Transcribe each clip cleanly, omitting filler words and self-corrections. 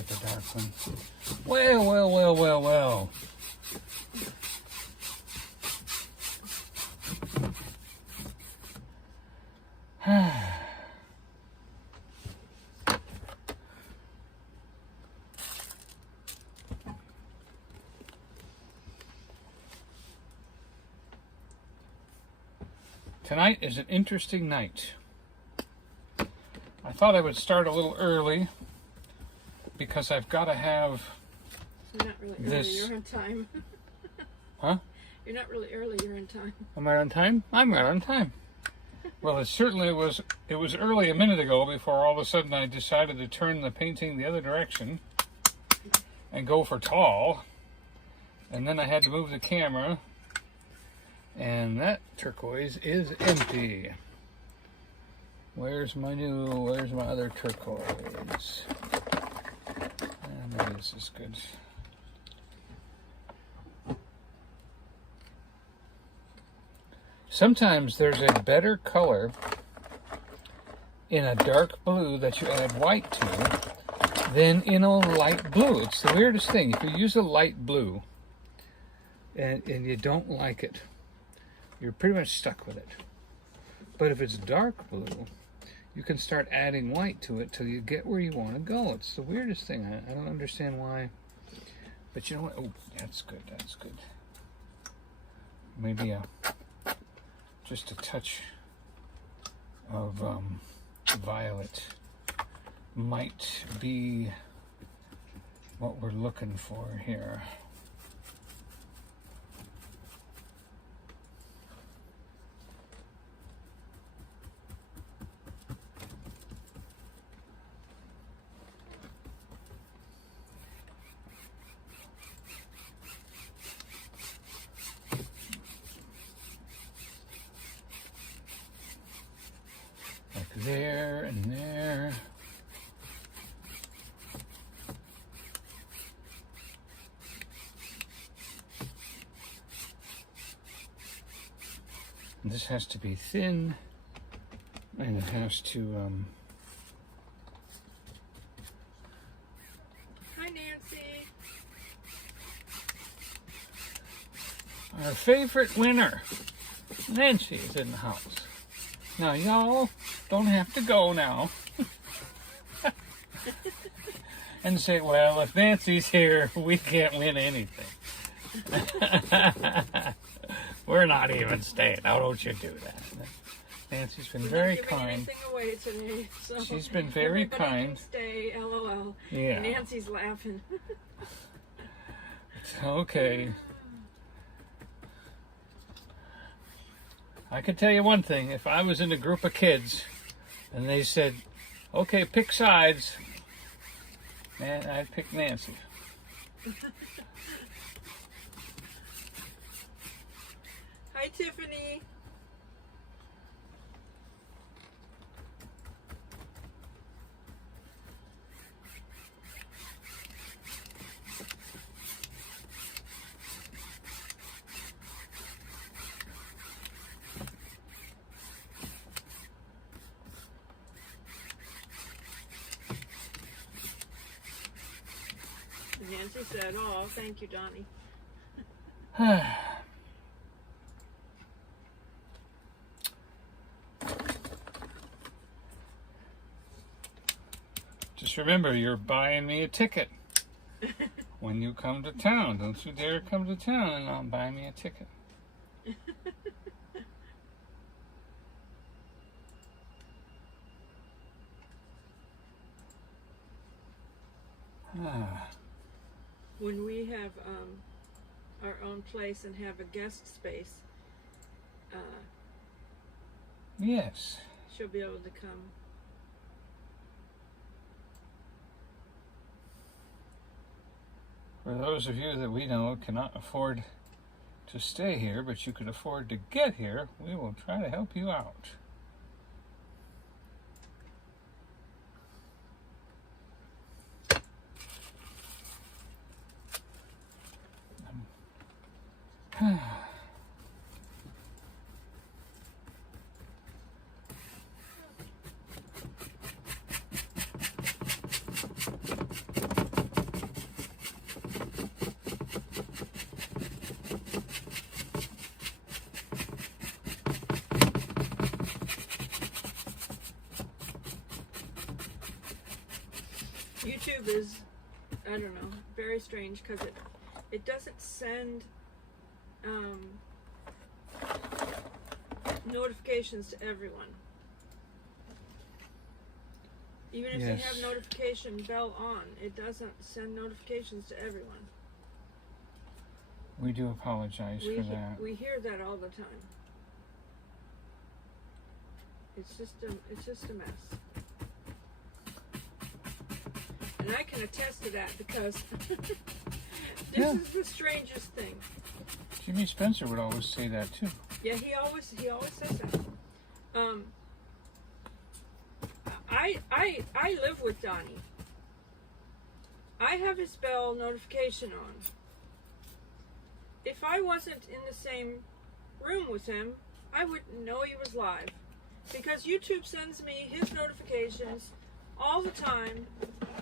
at the dark one. Well, well, well, well, well. Tonight is an interesting night. I thought I would start a little early because I've got to have You're not really early, this. you're on time. Huh? You're not really early, you're on time. Am I on time? I'm right on time. Well, it certainly was. It was early a minute ago before all of a sudden I decided to turn the painting the other direction and go for tall. And then I had to move the camera. And that turquoise is empty. Where's my other turquoise? Maybe this is good. Sometimes there's a better color in a dark blue that you add white to than in a light blue. It's the weirdest thing. If you use a light blue and you don't like it, you're pretty much stuck with it. But if it's dark blue, you can start adding white to it till you get where you want to go. It's the weirdest thing. I don't understand why. But you know what? Oh, that's good. That's good. Maybe just a touch of violet might be what we're looking for here. There and there. And this has to be thin, and it has to Hi, Nancy. Our favorite winner, Nancy, is in the house. Now, y'all don't have to go now and say, well, if Nancy's here, we can't win anything. We're not even staying. Now, don't you do that. Nancy's been very kind. Away today, so she's been very kind. Can stay, LOL. Yeah. Nancy's laughing. It's okay. I can tell you one thing. If I was in a group of kids and they said, okay, pick sides, man, I'd pick Nancy. Hi, Tiffany. Nancy said, oh, thank you, Donnie. Just remember, you're buying me a ticket when you come to town. Don't you dare come to town and not buy me a ticket. When we have our own place and have a guest space, Yes. she'll be able to come. For those of you that we know cannot afford to stay here, but you could afford to get here, we will try to help you out. YouTube is, I don't know, very strange because it doesn't send notifications to everyone. Even if they Yes. have notification bell on, it doesn't send notifications to everyone. We do apologize for that. We hear that all the time. It's just a mess. And I can attest to that because this Yeah. is the strangest thing. Jimmy Spencer would always say that too. Yeah, he always says that. I live with Donnie. I have his bell notification on. If I wasn't in the same room with him, I wouldn't know he was live. Because YouTube sends me his notifications all the time,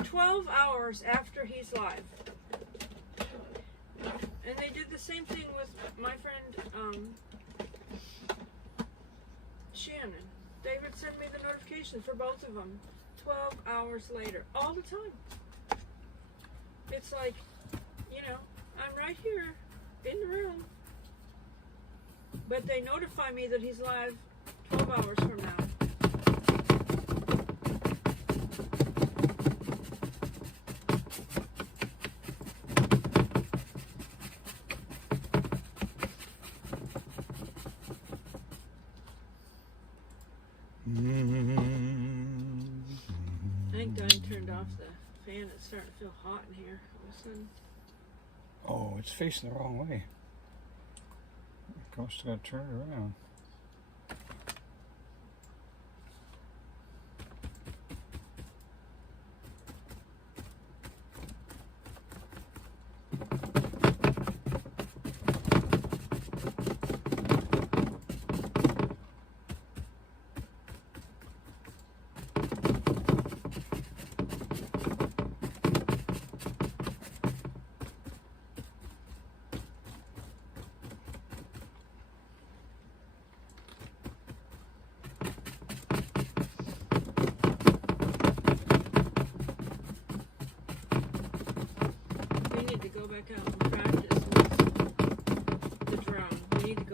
12 hours after he's live. And they did the same thing with my friend Shannon. They would send me the notification for both of them 12 hours later, all the time. It's like, you know, I'm right here in the room, but they notify me that he's live 12 hours from now. I think Donnie turned off the fan. It's starting to feel hot in here all of a sudden. Oh, it's facing the wrong way. Ghost got to turn it around.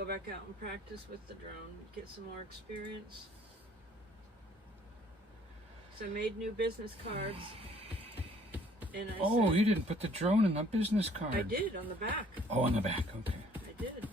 Back out and practice with the drone, get some more experience. So I made new business cards, and I said, you didn't put the drone in the business card. I did on the back. Oh, on the back, okay. I did.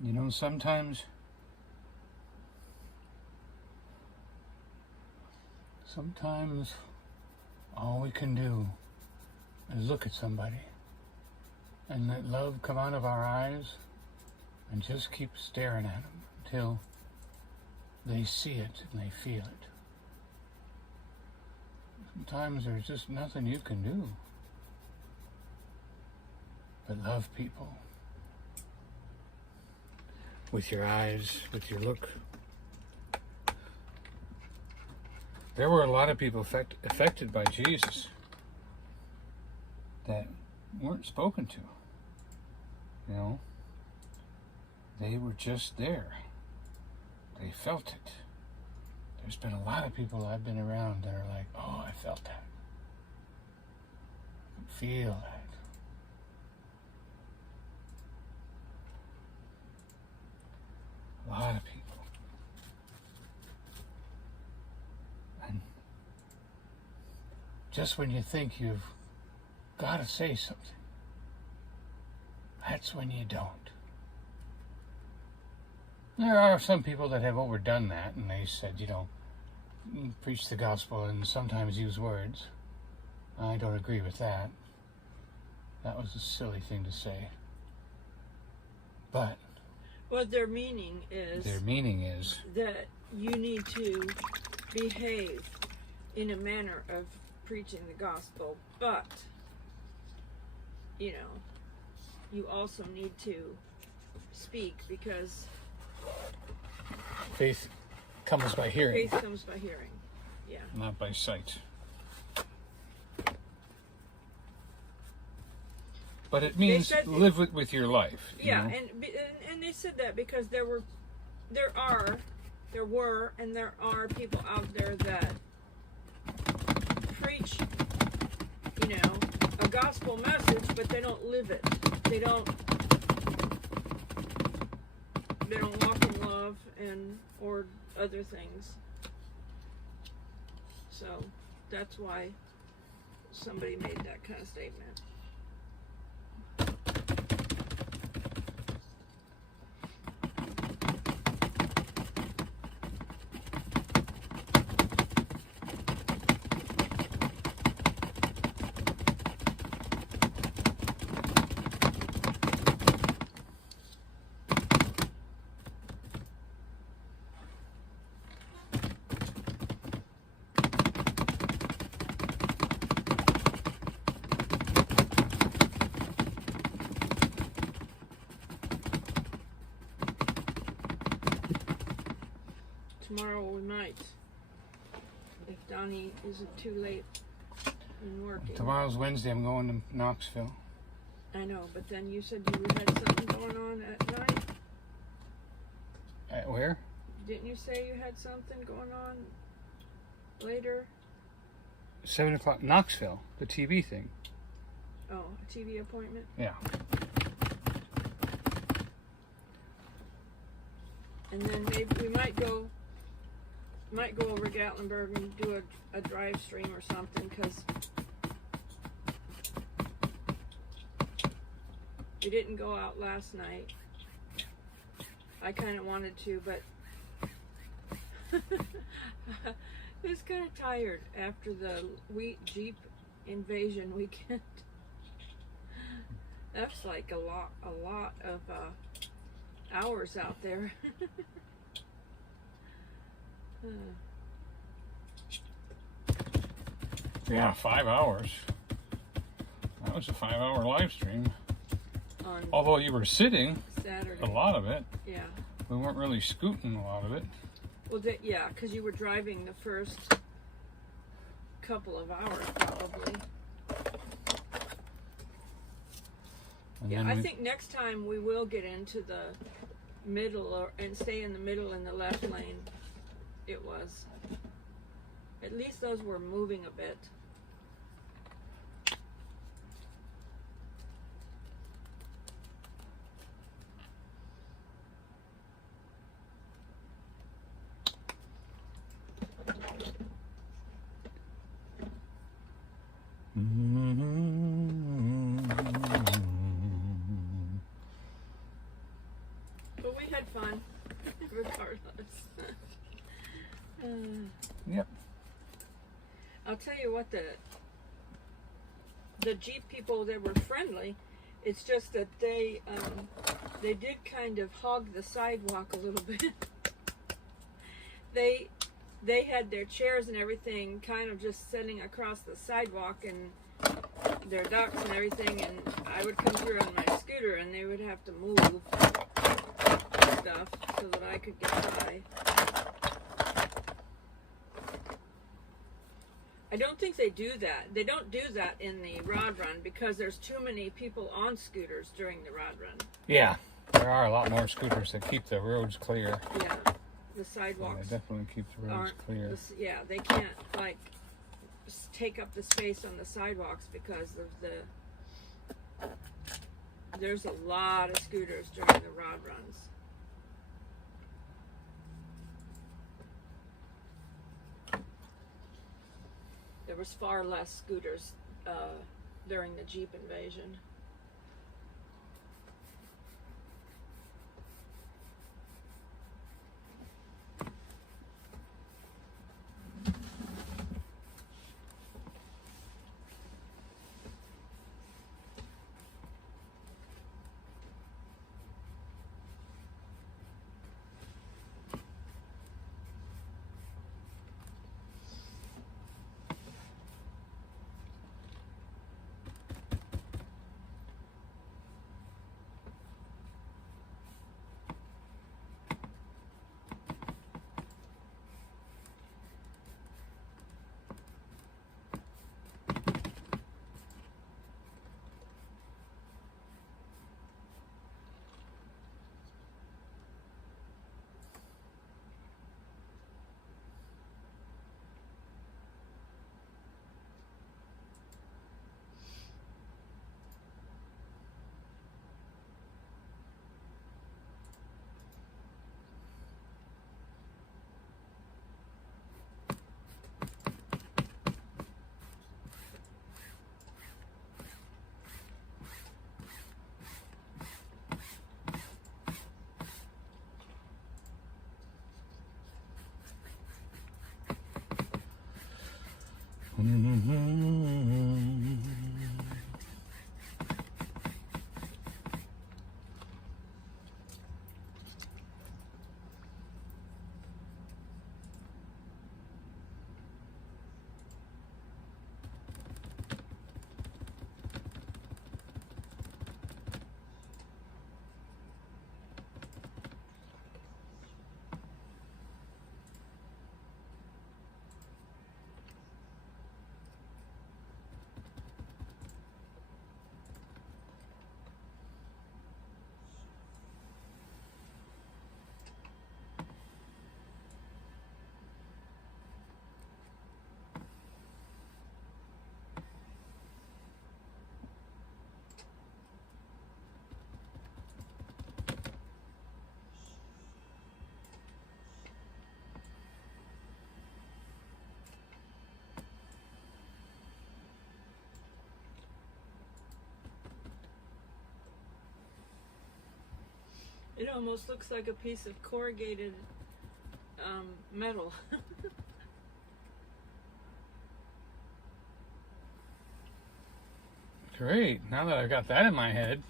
You know, sometimes all we can do is look at somebody and let love come out of our eyes and just keep staring at them until they see it and they feel it. Sometimes there's just nothing you can do but love people. With your eyes, with your look. There were a lot of people affected by Jesus that weren't spoken to. You know, they were just there. They felt it. There's been a lot of people I've been around that are like, oh, I felt that. I can feel that. A lot of people. And just when you think you've got to say something, that's when you don't. There are some people that have overdone that, and they said, you know, preach the gospel and sometimes use words. I don't agree with that. That was a silly thing to say. But what their meaning is that you need to behave in a manner of preaching the gospel, but you know, you also need to speak, because faith comes by hearing. Faith comes by hearing. Yeah. Not by sight. But it means live with your life. Yeah, and they said that because there were, and there are people out there that preach, you know, a gospel message, but they don't live it. They don't walk in love or other things. So that's why somebody made that kind of statement. Tomorrow we might, if Donnie isn't too late in working. Tomorrow's Wednesday. I'm going to Knoxville. I know, but then you said you had something going on at night. At where? Didn't you say you had something going on later? 7 o'clock. Knoxville. The TV thing. Oh, a TV appointment? Yeah. And then maybe we might go over to Gatlinburg and do a drive stream or something, because we didn't go out last night. I kind of wanted to, but I was kind of tired after the Wheat Jeep invasion weekend. That's like a lot of hours out there. Yeah, 5 hours. That was a 5-hour live stream. Although you were sitting Saturday. a lot of it. Yeah. We weren't really scooting a lot of it. Well, yeah, because you were driving the first couple of hours, probably. And Yeah, I think next time we will get into the middle and stay in the middle in the left lane. It was. At least those were moving a bit. But we had fun, regardless. Yep. I'll tell you what, the Jeep people, they were friendly, It's just that they did kind of hog the sidewalk a little bit. They had their chairs and everything kind of just sitting across the sidewalk, and their ducks and everything, and I would come through on my scooter and they would have to move stuff so that I could get by. I don't think they do that. They don't do that in the rod run because there's too many people on scooters during the rod run. Yeah, there are a lot more scooters that keep the roads clear. Yeah, the Yeah, sidewalks they definitely keep the roads clear. yeah, they can't like take up the space on the sidewalks because of there's a lot of scooters during the rod runs. There was far less scooters during the Jeep invasion. It almost looks like a piece of corrugated metal. Great. Now that I've got that in my head,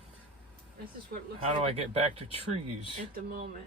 This is what it looks how do I like get back to trees? at the moment.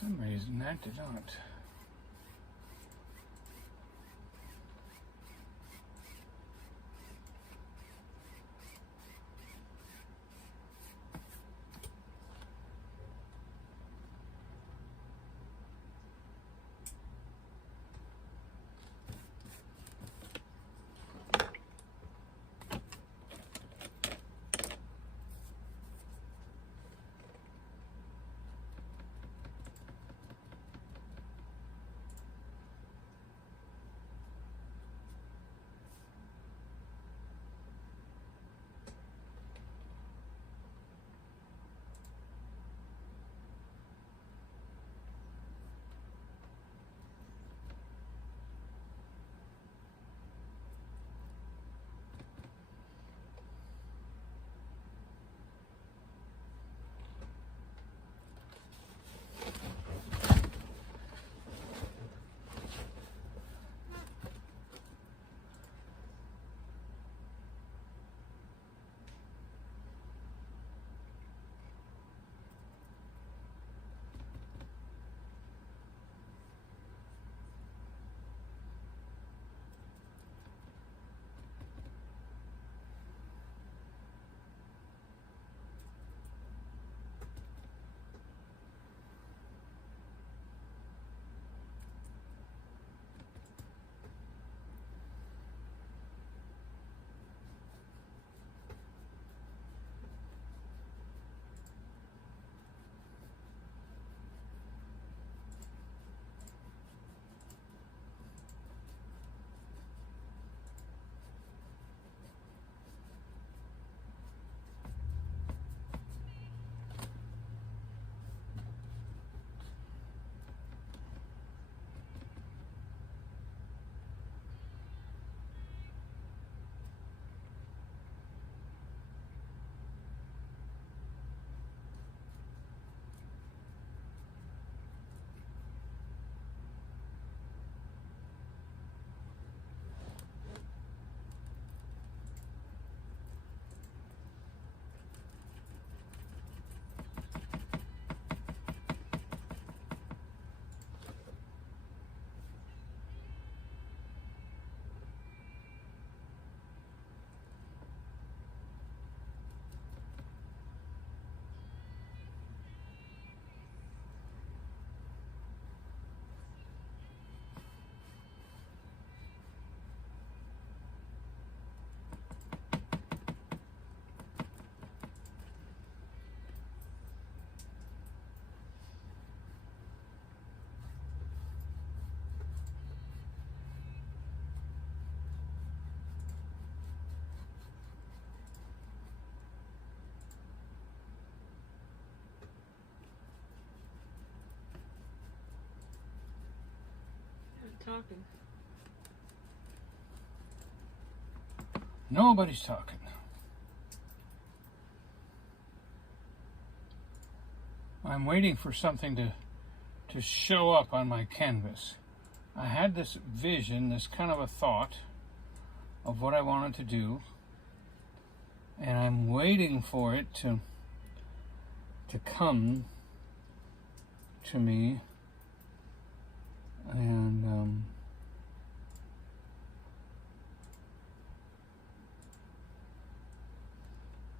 For some reason that did not. Talking. Nobody's talking. I'm waiting for something to show up on my canvas. I had this vision, this kind of a thought of what I wanted to do, and I'm waiting for it to come to me. And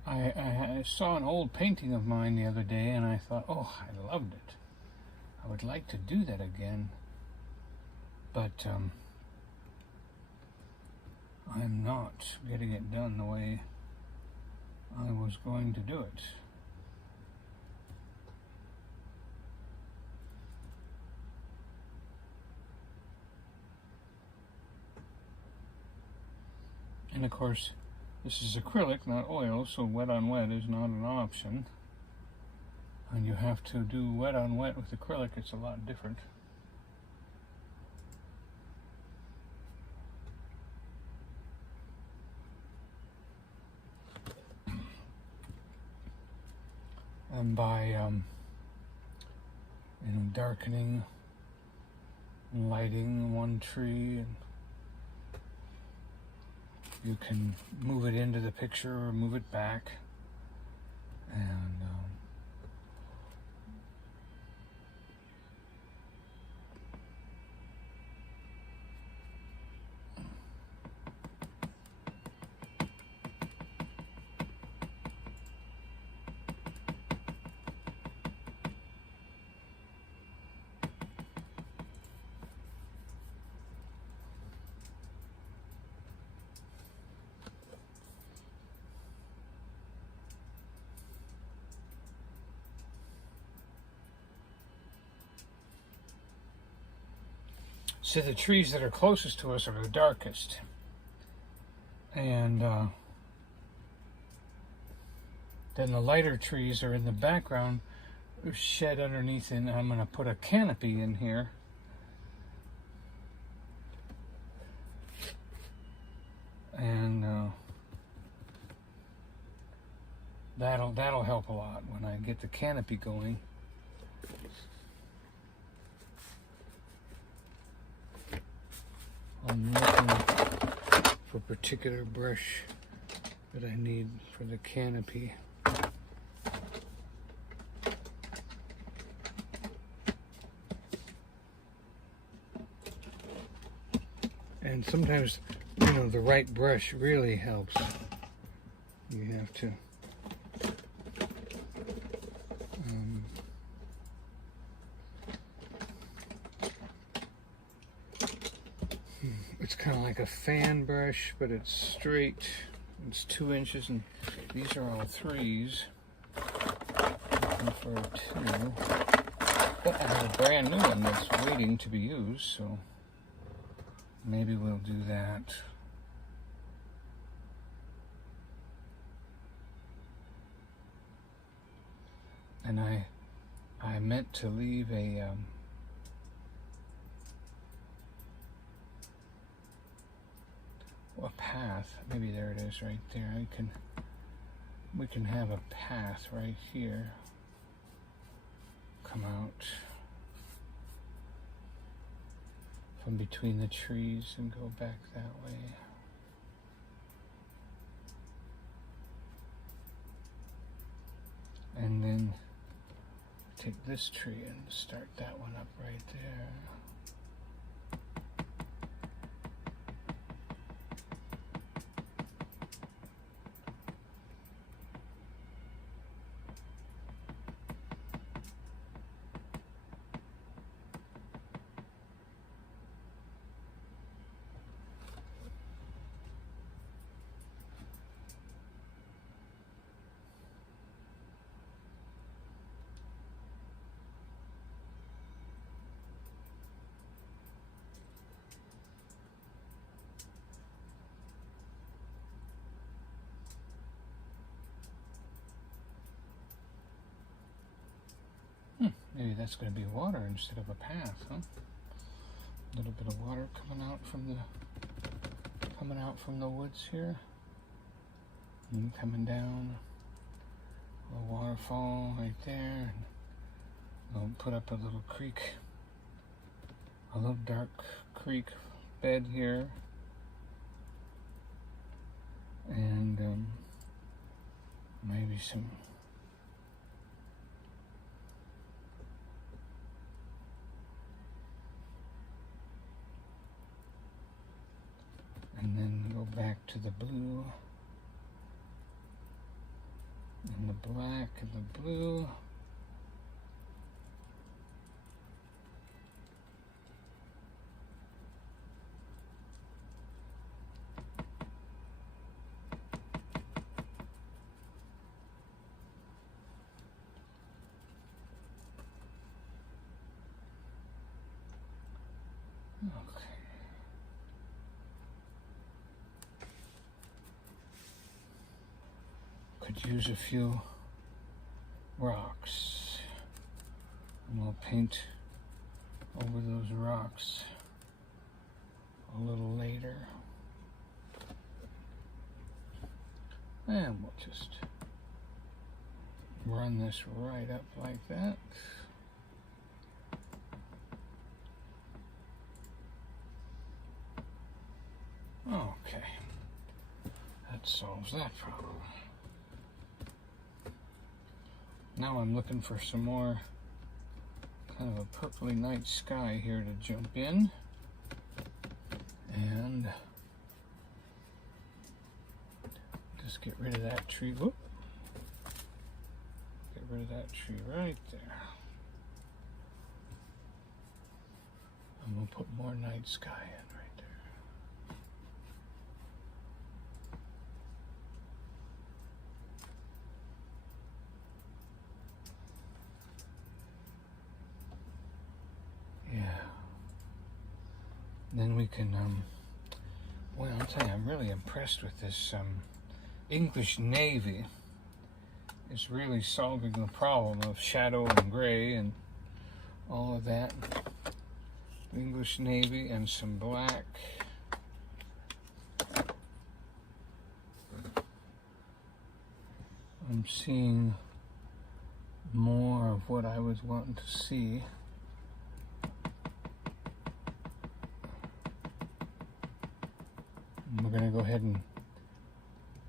I saw an old painting of mine the other day, and I thought, oh, I loved it. I would like to do that again, but I'm not getting it done the way I was going to do it. And of course, this is acrylic, not oil, so wet on wet is not an option. And you have to do wet on wet with acrylic, it's a lot different. And by darkening and lighting one tree, and you can move it into the picture or move it back, and So the trees that are closest to us are the darkest. And then the lighter trees are in the background, shed underneath, and I'm going to put a canopy in here. And that'll help a lot when I get the canopy going. I'm looking for a particular brush that I need for the canopy. And sometimes, you know, the right brush really helps. You have to it's kind of like a fan brush, but it's straight. It's 2 inches, and these are all 3s. Looking for a 2. But I have a brand new one that's waiting to be used, so maybe we'll do that. And I meant to leave a path. Maybe there it is right there. We can have a path right here. Come out from between the trees and go back that way. And then take this tree and start that one up right there. Maybe that's going to be water instead of a path, huh? A little bit of water coming out from the woods here, and coming down. A waterfall right there. And I'll put up a little creek, a little dark creek bed here, and maybe some. And then go back to the blue, and the black, and the blue. Okay. Could use a few rocks, and we'll paint over those rocks a little later. And we'll just run this right up like that. Okay, that solves that problem. Now I'm looking for some more kind of a purpley night sky here to jump in. And just get rid of that tree. Whoop. Get rid of that tree right there. And we'll put more night sky in right there. Yeah. then we can, well, I'll tell you, I'm really impressed with this English Navy. It's really solving the problem of shadow and gray and all of that. English Navy and some black. I'm seeing more of what I was wanting to see. And we're going to go ahead and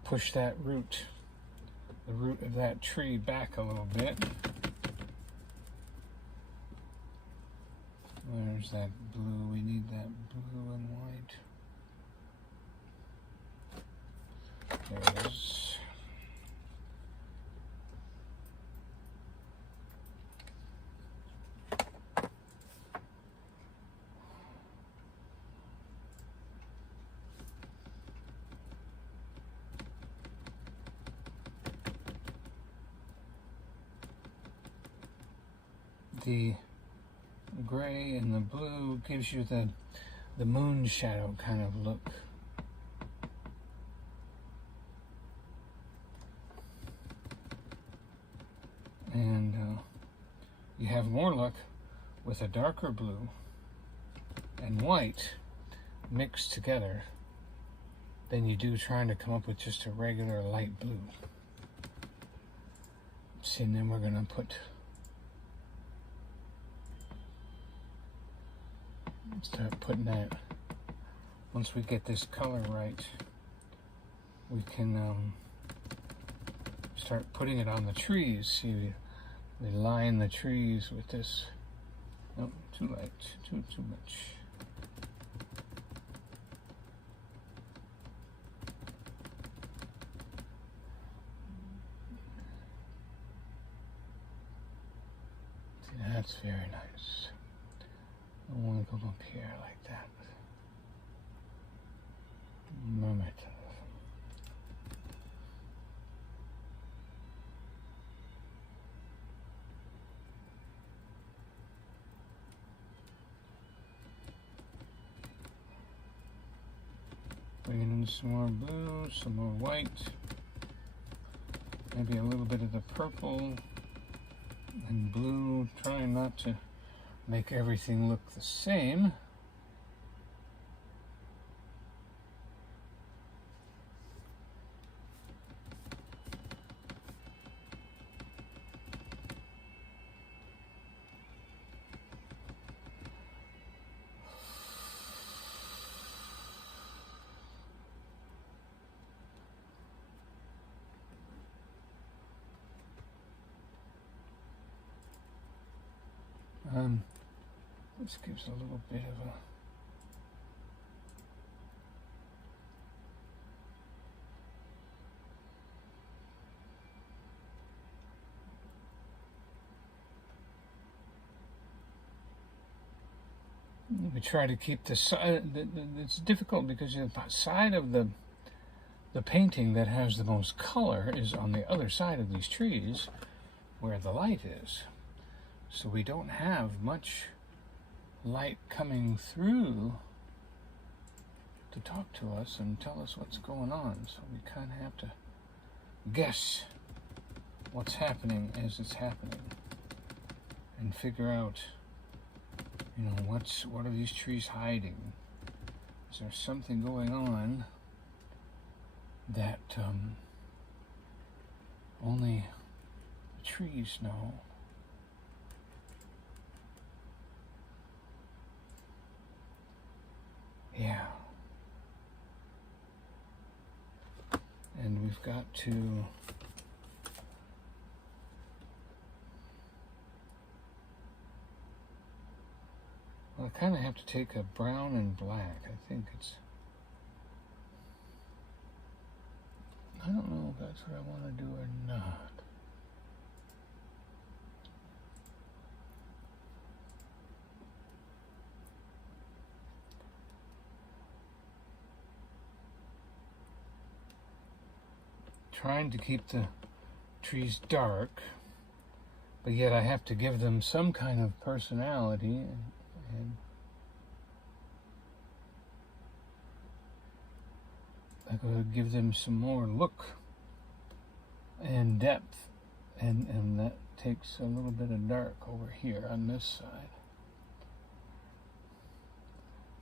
push that root, the root of that tree, back a little bit. Where's that blue? We need that blue and white. There it is. The gray and the blue gives you the moon shadow kind of look. And you have more luck with a darker blue and white mixed together than you do trying to come up with just a regular light blue. See, and then we're going to start putting that. Once we get this color right, we can start putting it on the trees. See, we line the trees with this. Oh, too light, too much. See, that's very nice. I want to go up here like that. Mermaid. Bringing in some more blue, some more white, maybe a little bit of the purple and blue, trying not to make everything look the same. This gives a little bit of a we try to keep the side. It's difficult because the side of the painting that has the most color is on the other side of these trees where the light is. So we don't have much light coming through to talk to us and tell us what's going on. So we kind of have to guess what's happening as it's happening and figure out, you know, what are these trees hiding? Is there something going on that only the trees know? Yeah. And we've got to well, I kind of have to take a brown and black. I think it's I don't know if that's what I want to do or not. Trying to keep the trees dark, but yet I have to give them some kind of personality, and I could give them some more look and depth, and that takes a little bit of dark over here on this side.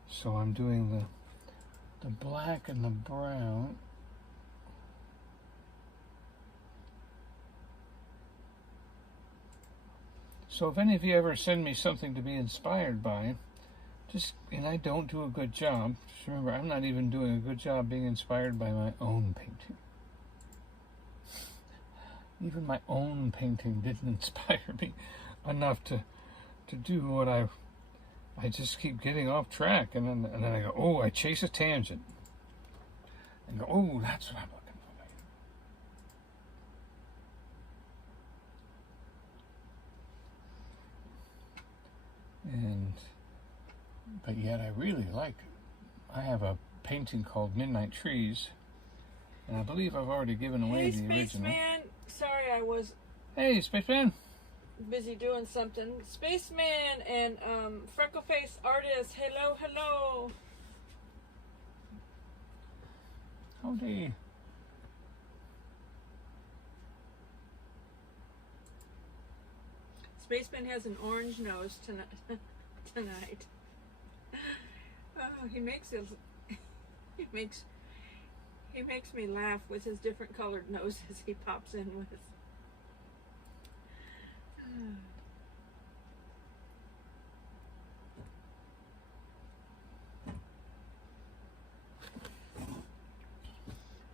So I'm doing the black and the brown. So if any of you ever send me something to be inspired by, and I don't do a good job, just remember, I'm not even doing a good job being inspired by my own painting. Even my own painting didn't inspire me enough to do what I just keep getting off track, and then I go, oh, I chase a tangent. And go, oh, that's what I'm looking for. But yet I really like it. I have a painting called Midnight Trees, and I believe I've already given away the original. Spaceman, sorry I was Hey, Spaceman. busy doing something. Spaceman and Freckleface Artist, hello, hello. Howdy. Spaceman has an orange nose tonight. Oh, he makes me laugh with his different colored noses he pops in with.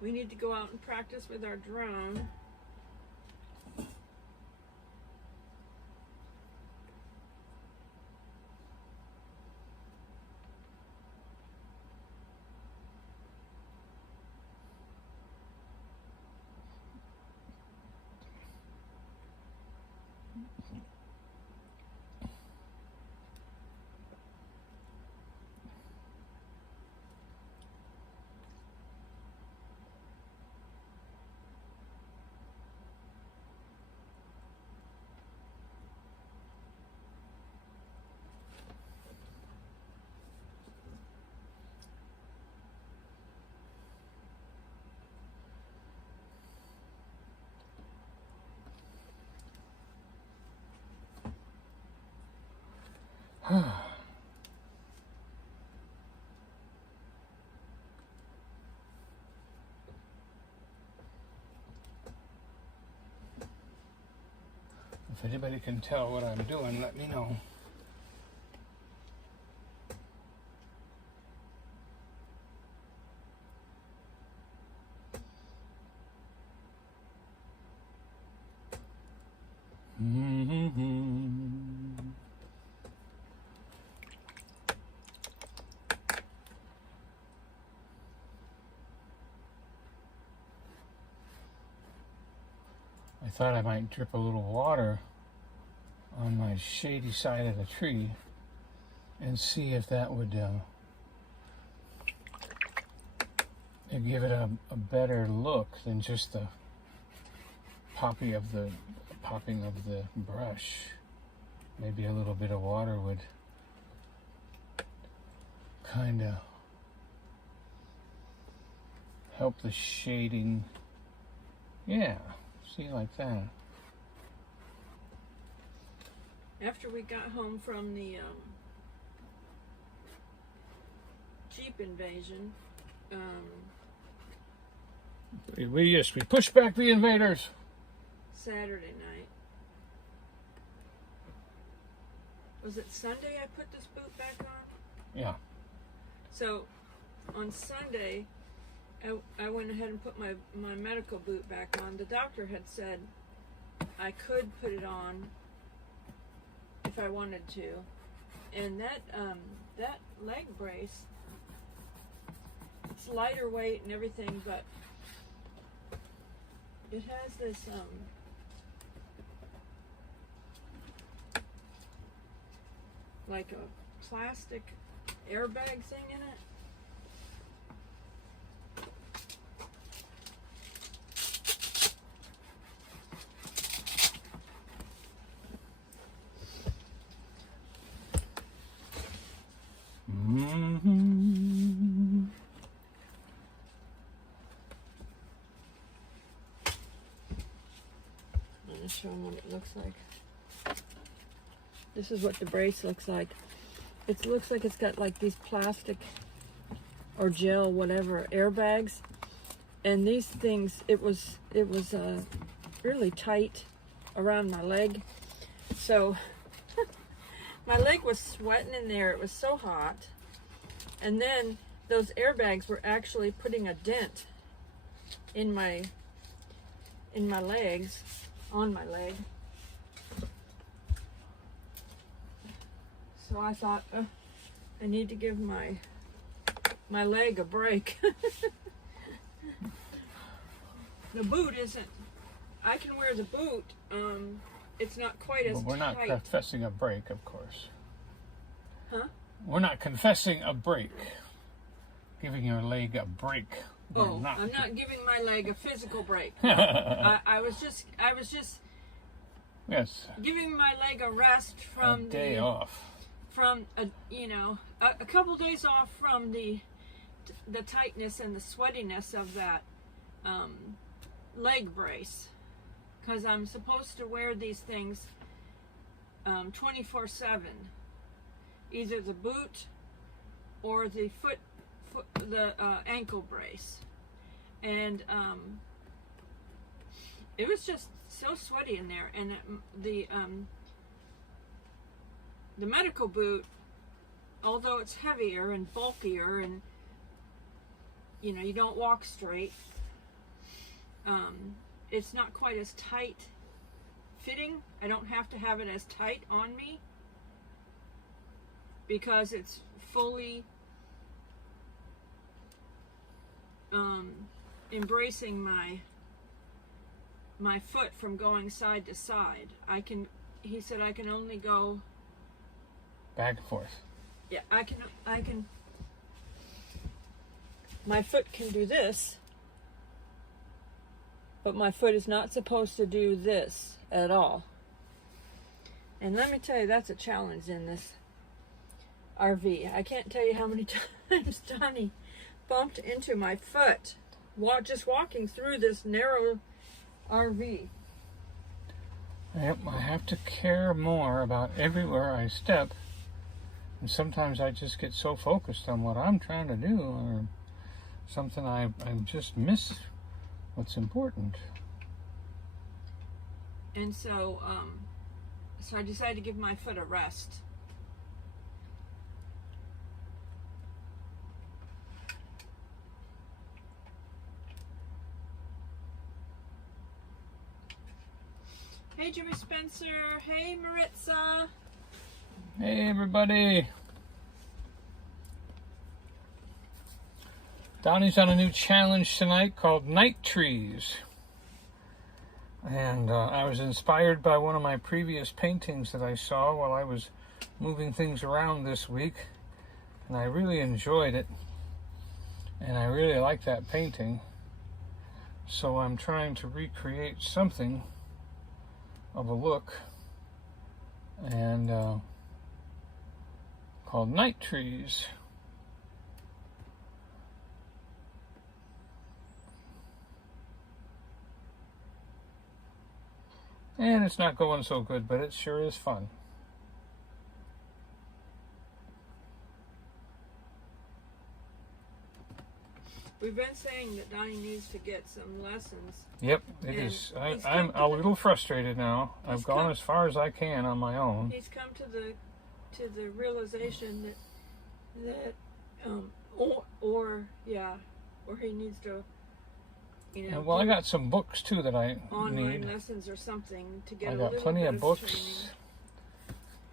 We need to go out and practice with our drone. If anybody can tell what I'm doing, let me know. I thought I might drip a little water on my shady side of the tree and see if that would give it a better look than just the popping of the brush. Maybe a little bit of water would kind of help the shading. Yeah, see, like that. After we got home from the Jeep invasion, we pushed back the invaders. Saturday night. Was it Sunday I put this boot back on? Yeah. So on Sunday, I went ahead and put my medical boot back on. The doctor had said I could put it on if I wanted to. And that leg brace, it's lighter weight and everything, but it has this like a plastic airbag thing in it. to show them what it looks like. This is what the brace looks like. It looks like it's got like these plastic or gel, whatever, airbags. And these things, it was really tight around my leg. So my leg was sweating in there. It was so hot. And then those airbags were actually putting a dent in my legs, on my leg. So I thought, I need to give my leg a break. The boot isn't, I can wear the boot, it's not quite as But we're not tight. confessing a break, of course. Huh? We're not confessing a break. Giving your leg a break. We're Oh, not. I'm not giving my leg a physical break. I was just Yes. giving my leg a rest A from day off. from a couple days off from the tightness and the sweatiness of that leg brace, because I'm supposed to wear these things 24/7, either the boot or the ankle brace. And it was just so sweaty in there, and the medical boot, although it's heavier and bulkier, and you don't walk straight, it's not quite as tight fitting. I don't have to have it as tight on me because it's fully embracing my foot from going side to side. He said I can only go Back and forth. Yeah, I can my foot can do this, but my foot is not supposed to do this at all. And let me tell you, that's a challenge in this RV. I can't tell you how many times Donnie bumped into my foot just walking through this narrow RV. Yep, I have to care more about everywhere I step. And sometimes I just get so focused on what I'm trying to do, or something I just miss what's important. And so I decided to give my foot a rest. Hey Jimmy Spencer, hey Maritza. Hey everybody! Donnie's on a new challenge tonight called Night Trees. And I was inspired by one of my previous paintings that I saw while I was moving things around this week. And I really enjoyed it. And I really like that painting. So I'm trying to recreate something of a look. And called Night Trees. And it's not going so good, but it sure is fun. We've been saying that Donnie needs to get some lessons. Yep, it is. I'm a little frustrated now. I've gone as far as I can on my own. He's come to the realization that or he needs to, Well, I got some books too that I online need. lessons or something to get I a got little plenty bit of books.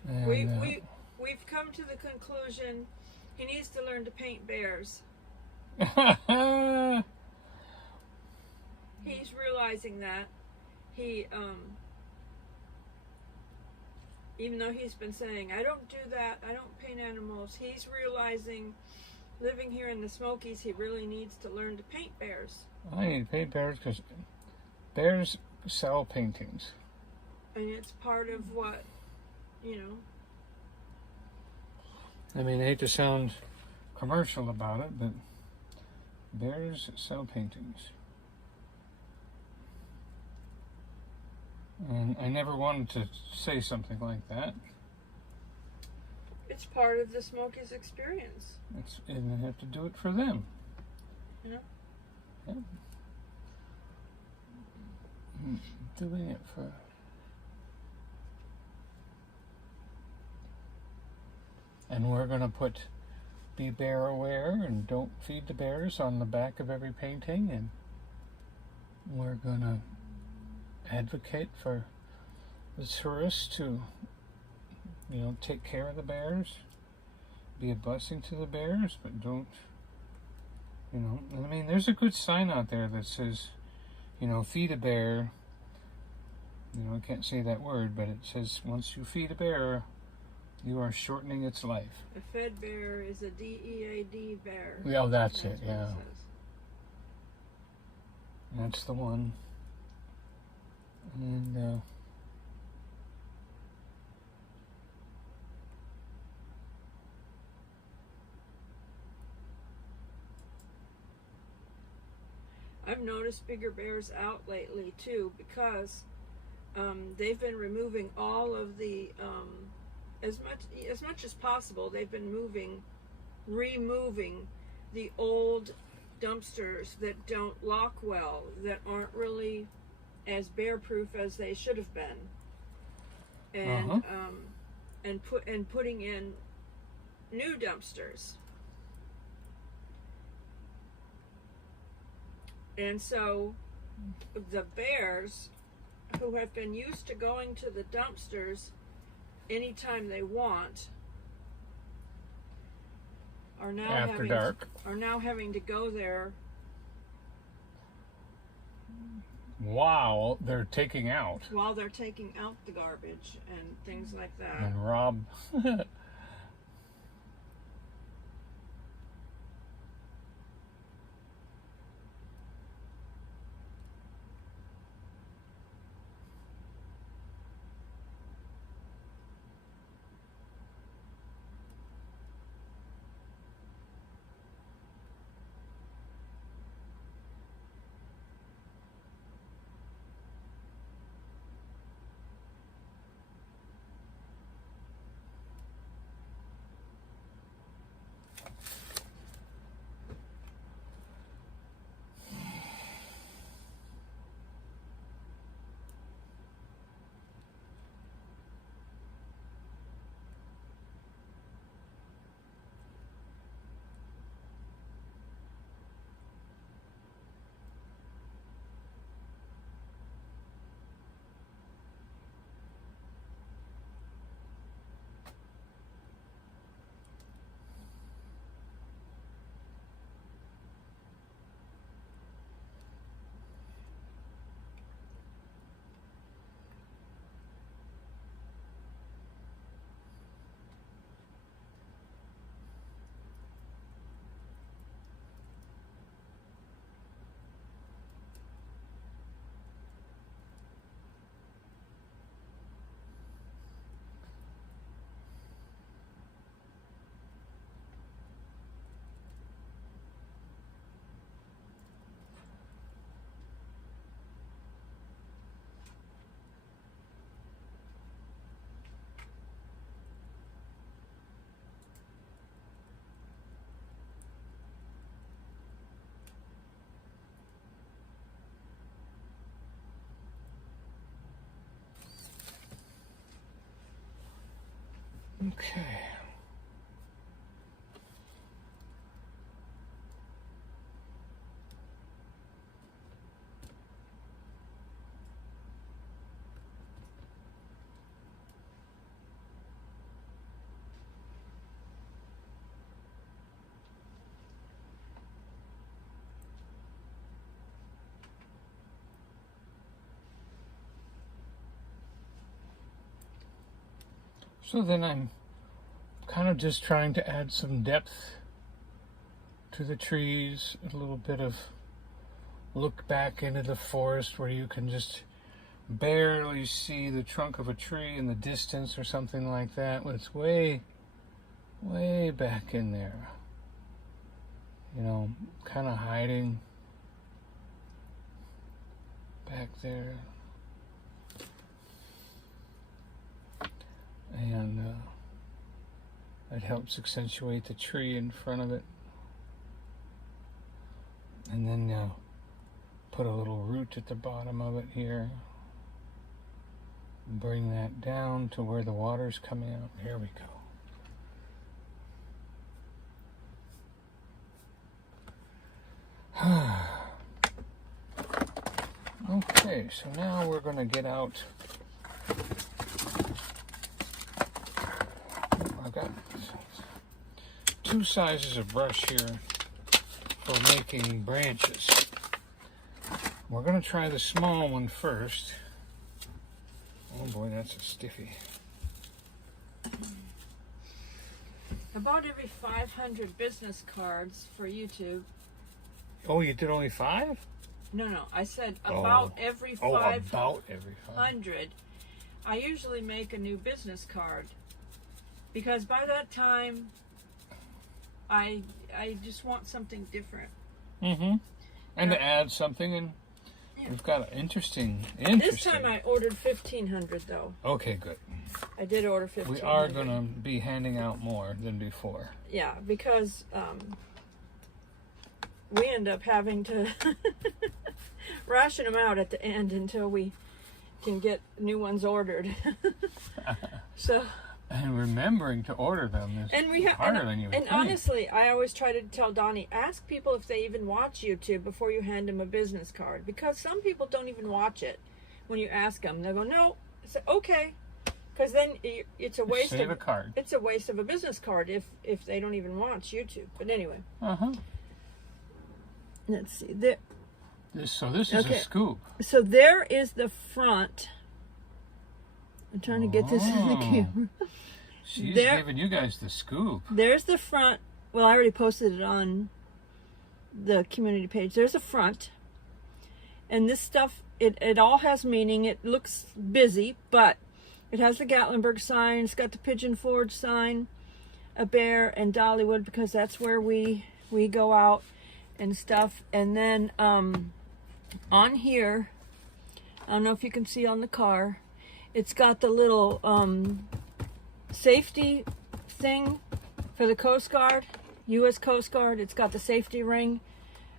And, We've come to the conclusion he needs to learn to paint bears. He's realizing that he even though he's been saying, I don't do that, I don't paint animals, he's realizing, living here in the Smokies, he really needs to learn to paint bears. I need to paint bears because bears sell paintings. And it's part of what, I mean, I hate to sound commercial about it, but bears sell paintings. And I never wanted to say something like that. It's part of the Smokies experience. And I have to do it for them. You know? Yeah. Doing it for... And we're going to put Be Bear Aware and Don't Feed the Bears on the back of every painting. And we're going to advocate for the tourists to, take care of the bears, be a blessing to the bears, but don't, I mean, there's a good sign out there that says, feed a bear. I can't say that word, but it says once you feed a bear, you are shortening its life. A fed bear is a DEAD bear. Yeah, that's it, yeah. What it says. That's the one. And, I've noticed bigger bears out lately too, because they've been removing all of the as much as possible. They've been removing the old dumpsters that don't lock well, that aren't really as bear proof as they should have been, and putting in new dumpsters. And so the bears, who have been used to going to the dumpsters anytime they want, are now after dark. Are now having to go there. Wow, they're taking out. While they're taking out the garbage and things like that. And rob. Okay. So then I'm kind of just trying to add some depth to the trees, a little bit of look back into the forest where you can just barely see the trunk of a tree in the distance or something like that when it's way, way back in there. Kind of hiding back there. And it helps accentuate the tree in front of it. And then put a little root at the bottom of it here. Bring that down to where the water's coming out. Here we go. Okay, so now we're going to get out. I've got 2 sizes of brush here for making branches. We're going to try the small one first. Oh boy, that's a stiffy. I bought every 500 business cards for YouTube. Oh, you did only 5? No, I said about every 500. About every 500. I usually make a new business card because by that time I just want something different. Mm-hmm. And to add something, and we've got an interesting. This time I ordered 1,500 though. Okay, good. I did order 1,500. We are going to be handing out more than before. Yeah, because we end up having to ration them out at the end until we can get new ones ordered. So. And remembering to order them is harder than you would think. And honestly, I always try to tell Donnie, ask people if they even watch YouTube before you hand them a business card. Because some people don't even watch it when you ask them. They'll go, no. I say, okay. Because then it's a waste Save a card. It's a waste of a business card if they don't even watch YouTube. But anyway. Uh-huh. Let's see. So this is a scoop. So there is the front. I'm trying to get this in the camera. She's giving you guys the scoop. There's the front. Well, I already posted it on the community page. There's a front. And this stuff, it all has meaning. It looks busy, but it has the Gatlinburg sign. It's got the Pigeon Forge sign, a bear, and Dollywood, because that's where we go out and stuff. And then on here, I don't know if you can see on the car, it's got the little safety thing for the Coast Guard, U.S. Coast Guard. It's got the safety ring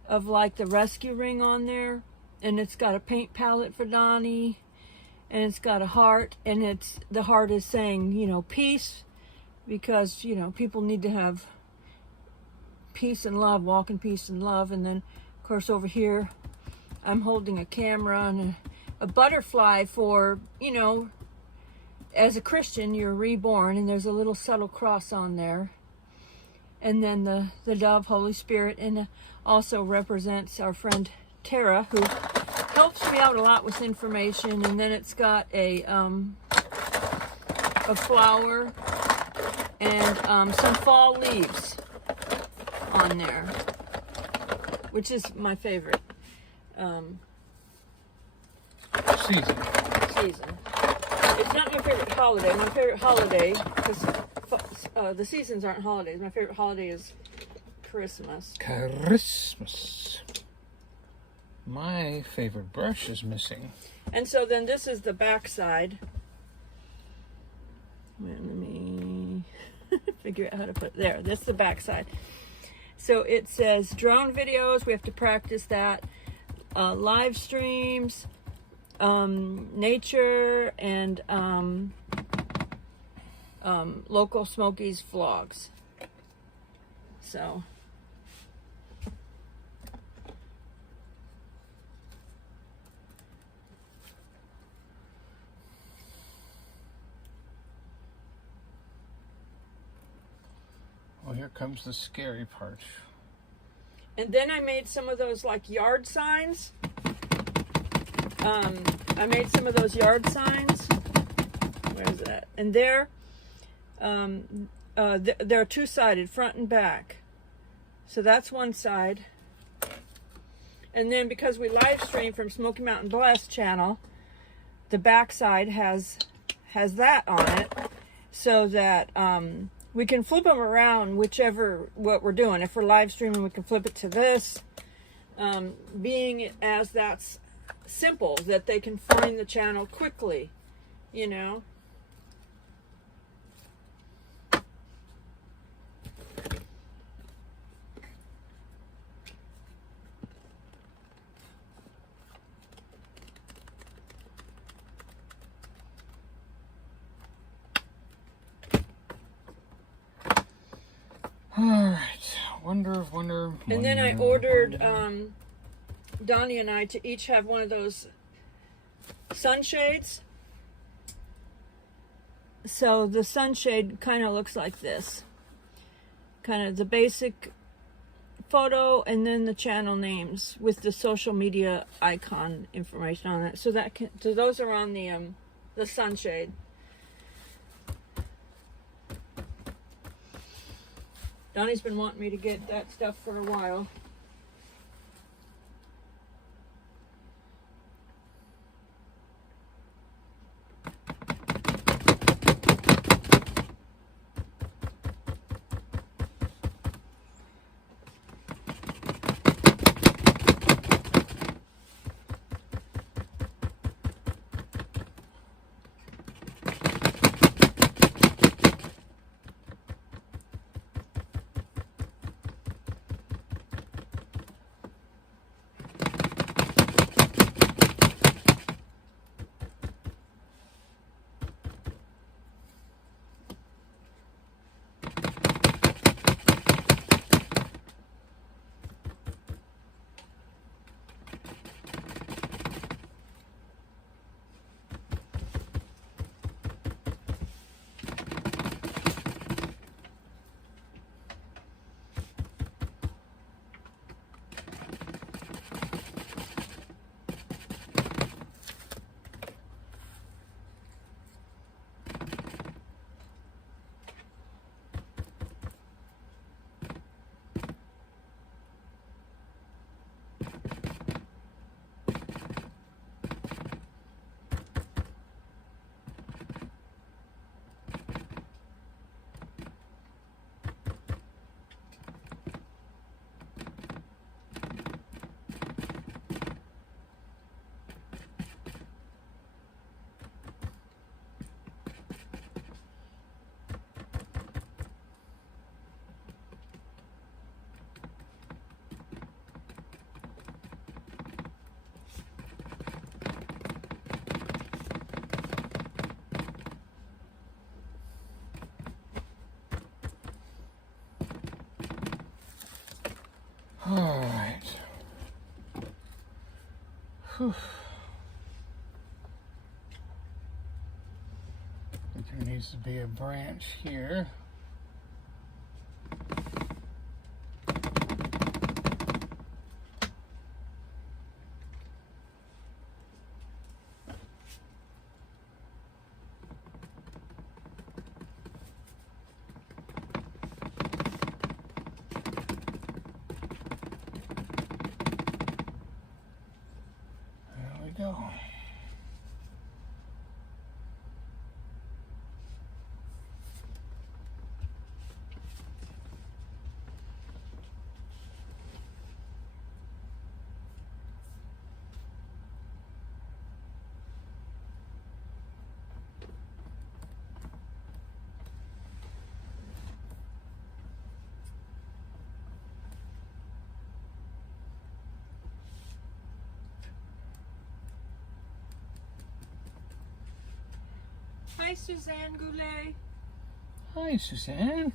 of like the rescue ring on there. And it's got a paint palette for Donnie. And it's got a heart. And the heart is saying, peace. Because, people need to have peace and love, walk in peace and love. And then, of course, over here, I'm holding a camera and a butterfly for, as a Christian, you're reborn, and there's a little subtle cross on there. And then the dove, Holy Spirit, and also represents our friend Tara, who helps me out a lot with information. And then it's got a flower and some fall leaves on there, which is my favorite. Season. It's not my favorite holiday. My favorite holiday, because the seasons aren't holidays. My favorite holiday is Christmas. Christmas. My favorite brush is missing. And so then this is the back side. Let me figure out how to put it there. That's the back side. So it says drone videos. We have to practice that. Live streams. Nature, and local Smokies vlogs. So well, here comes the scary part. and then I made some of those like yard signs. I made some of those yard signs. Where is that? And they're two-sided, front and back. So that's one side. And then because we live stream from Smoky Mountain Blessed channel, the back side has that on it, so that we can flip them around whichever what we're doing. If we're live streaming, we can flip it to this. Being as that's simple, that they can find the channel quickly, Wonder. And then I ordered Donnie and I to each have one of those sunshades. So the sunshade kind of looks like this. Kind of the basic photo and then the channel names with the social media icon information on it. So those are on the sunshade. Donnie's been wanting me to get that stuff for a while. All right. Whew. I think there needs to be a branch here. Go. Hi, Suzanne Goulet. Hi, Suzanne.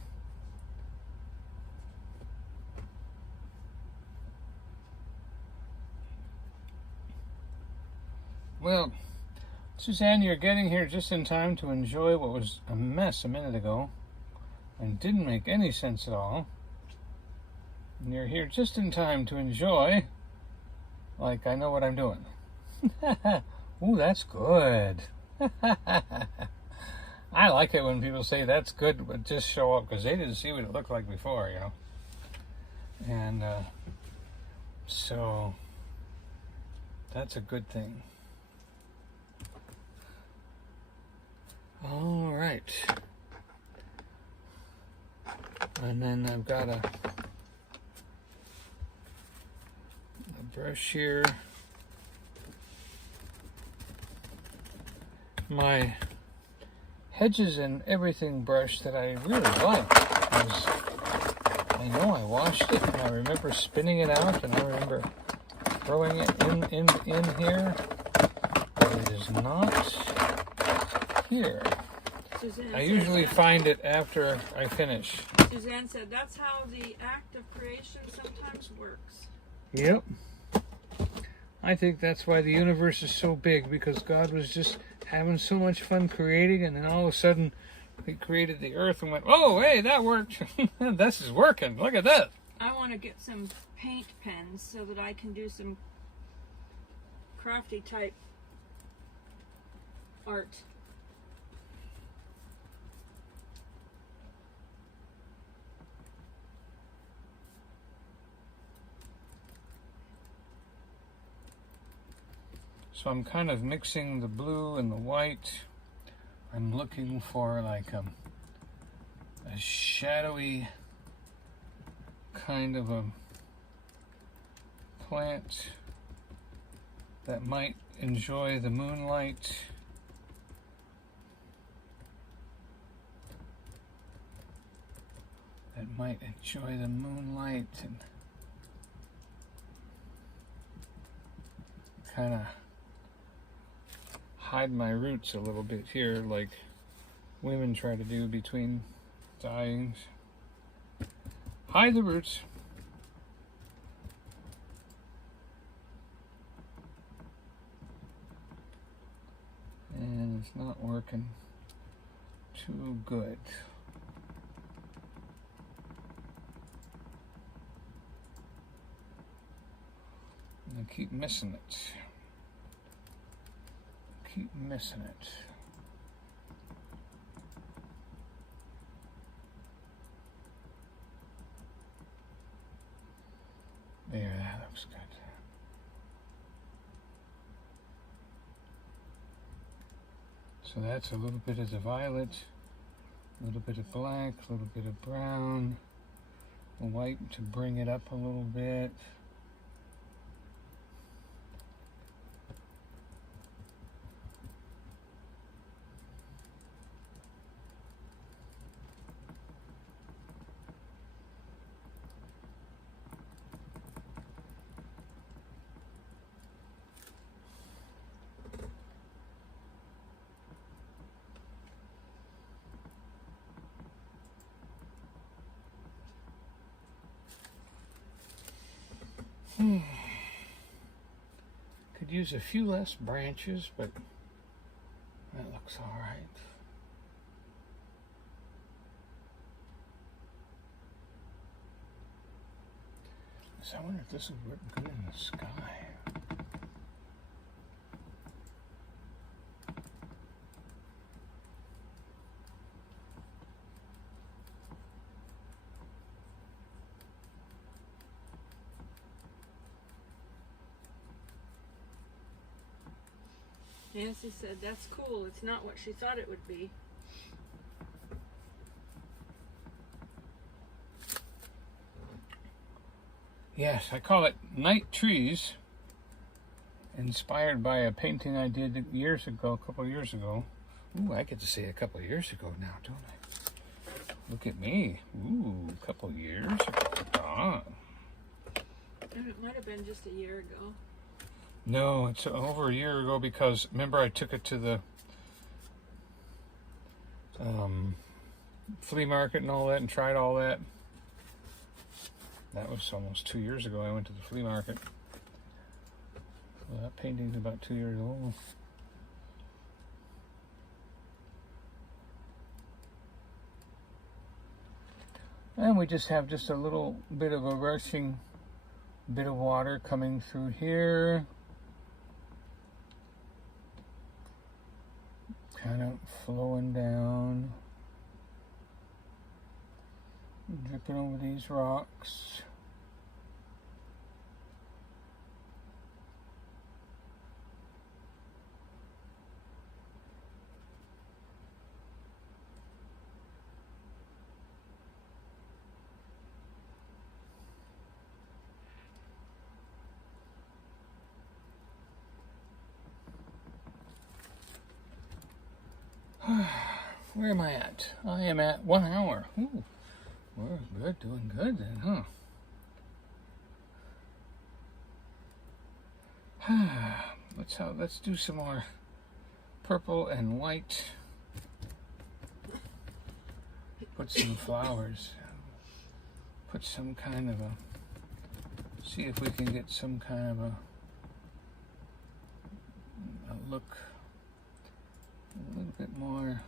Well, Suzanne, you're getting here just in time to enjoy what was a mess a minute ago and didn't make any sense at all. And you're here just in time to enjoy, like I know what I'm doing. Ooh, that's good. I like it when people say that's good, but just show up, because they didn't see what it looked like before, you know. And so that's a good thing. All right. And then I've got a brush here. My Hedges and Everything brush that I really like, because I know I washed it and I remember spinning it out and I remember throwing it in here, but it is not here. Suzanne I says usually that. find it after I finish. Suzanne said that's how the act of creation sometimes works. Yep. I think that's why the universe is so big, because God was just having so much fun creating, and then all of a sudden he created the earth and went, oh, hey, that worked. This is working. Look at that. I want to get some paint pens so that I can do some crafty type art. So I'm kind of mixing the blue and the white. I'm looking for like a shadowy kind of a plant that might enjoy the moonlight. That might enjoy the moonlight and kind of hide my roots a little bit here, like women try to do between dyings. Hide the roots. And it's not working too good. I keep missing it. Keep missing it. There, that looks good. So that's a little bit of the violet, a little bit of black, a little bit of brown, white to bring it up a little bit. Could use a few less branches, but that looks all right. So I wonder if this would work good in the sky. Nancy said, that's cool. It's not what she thought it would be. Yes, I call it Night Trees, inspired by a painting I did years ago, a couple of years ago. Ooh, I get to say a couple of years ago now, don't I? Look at me. Ooh, a couple of years ago. Ah. And it might have been just a year ago. No, it's over a year ago, because remember I took it to the flea market and all that and tried all that. That was almost 2 years ago. I went to the flea market. Well, that painting's about 2 years old. And we just have just a little bit of a rushing bit of water coming through here. Kind of flowing down, dripping over these rocks. Where am I at? I am at 1 hour. Ooh, we're good, doing good then, huh? Let's do some more purple and white. Put some flowers. put some kind of a, see if we can get some kind of a look a little bit more.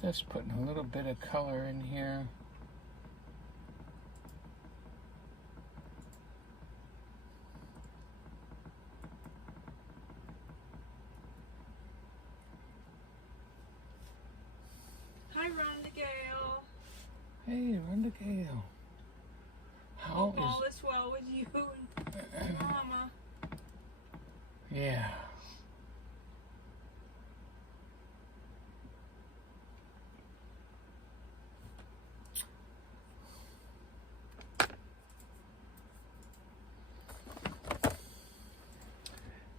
Just putting a little bit of color in here. Hi, Rhonda Gale. Hey, Rhonda Gale. How Hope all is well with you and Mama. Yeah.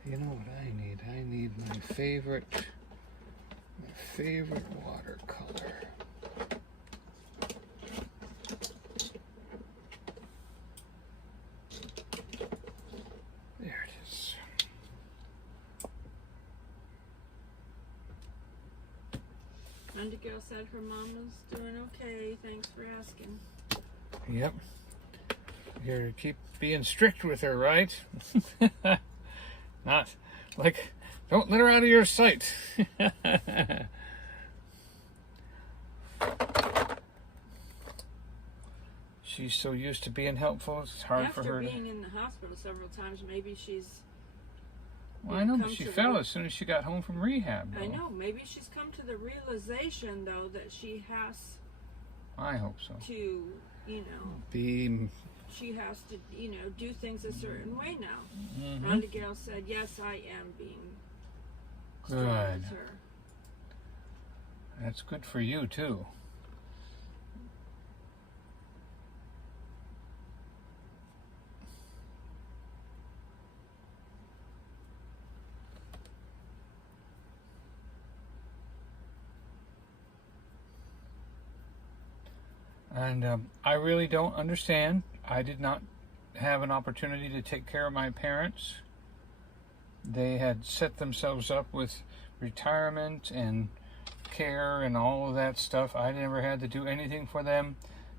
You know what I need? I need my favorite watercolor. There it is. Rhonda Gale said her mama's doing okay. Thanks for asking. Yep. You're to keep being strict with her, right? Not like, don't let her out of your sight. She's so used to being helpful, it's hard for her After to... being in the hospital several times, maybe she's... Well, I know, but come she to fell the- as soon as she got home from rehab, though. I know. Maybe she's come to the realization, though, that she has I hope so. to, you know, Be... she has to, you know, do things a certain way now. Mhm. Rhonda Gale said, yes, I am being strong Good. with her. That's good for you, too. And I really don't understand. I did not have an opportunity to take care of my parents. They had set themselves up with retirement and care and all of that stuff. I never had to do anything for them.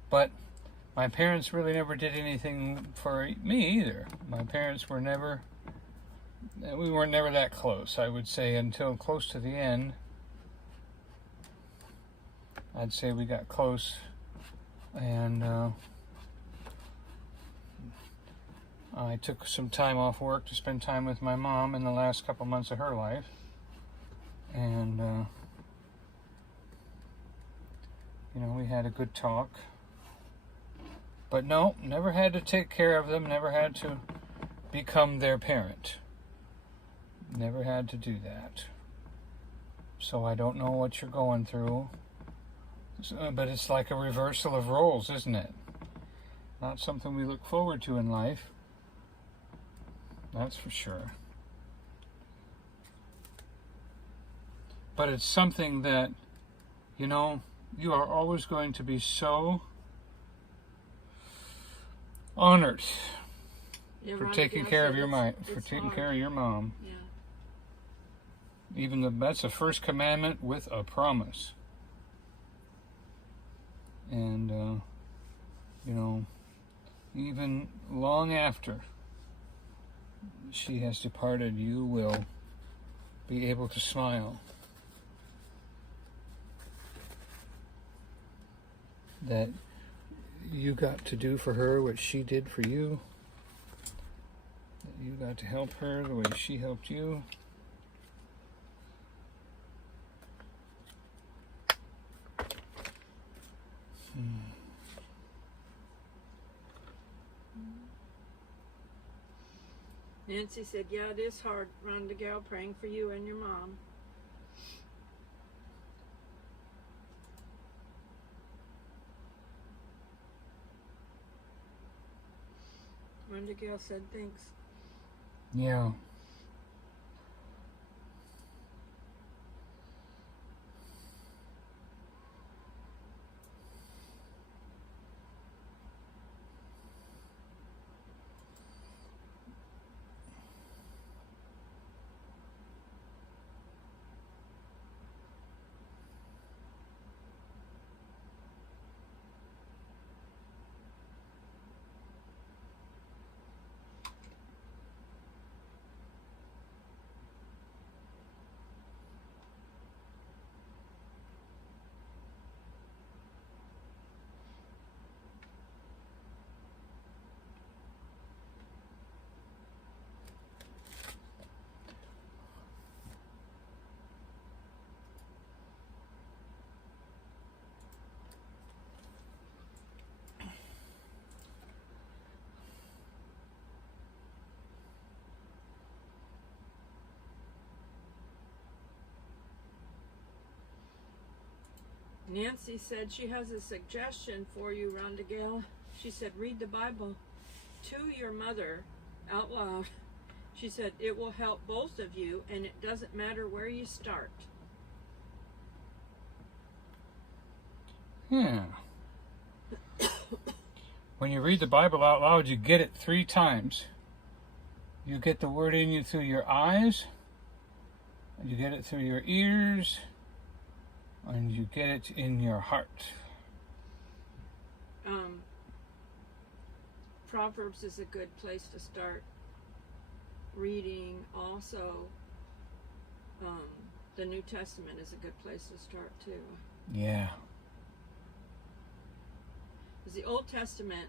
But my parents really never did anything for me either. My parents were never... We were never that close, I would say, until close to the end. I'd say we got close. And I took some time off work to spend time with my mom in the last couple months of her life. And, you know, we had a good talk. But no, never had to take care of them, never had to become their parent. Never had to do that. So I don't know what you're going through. But it's like a reversal of roles, isn't it? Not something we look forward to in life. That's for sure. But it's something that, you know, you are always going to be so honored Yeah, for Rhonda taking Gale care said of your it's for taking hard. care of your mom. Yeah. Even that's the first commandment with a promise. And, you know, even long after she has departed, you will be able to smile. That you got to do for her what she did for you. That you got to help her the way she helped you. Nancy said, yeah, it is hard, Rhonda Gale, praying for you and your mom. Rhonda Gale said, thanks. Yeah. Nancy said she has a suggestion for you, Rhonda Gale. She said, read the Bible to your mother out loud. She said, it will help both of you, and it doesn't matter where you start. Yeah. When you read the Bible out loud, you get it 3 times. You get the word in you through your eyes, you get it through your ears, and you get it in your heart. Proverbs is a good place to start reading. Also, the New Testament is a good place to start too. Yeah. Because the Old Testament,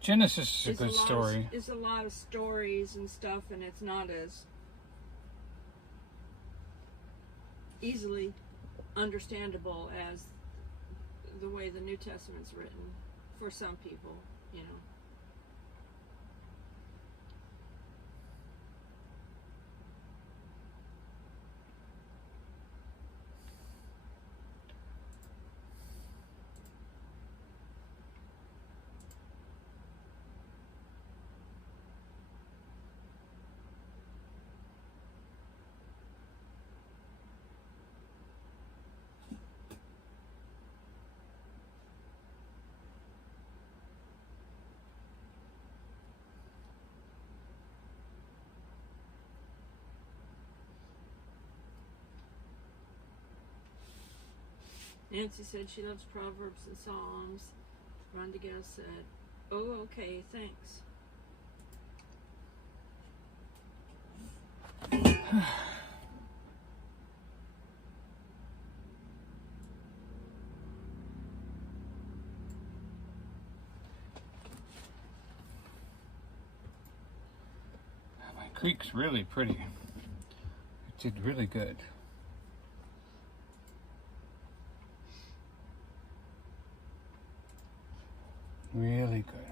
Genesis is a good story. It's a lot of stories and stuff, and it's not as easily understandable as the way the New Testament's written for some people, you know. Nancy said she loves Proverbs and Psalms. Rhonda Gale said, oh, okay, thanks. My creek's really pretty. It did really good. Really good.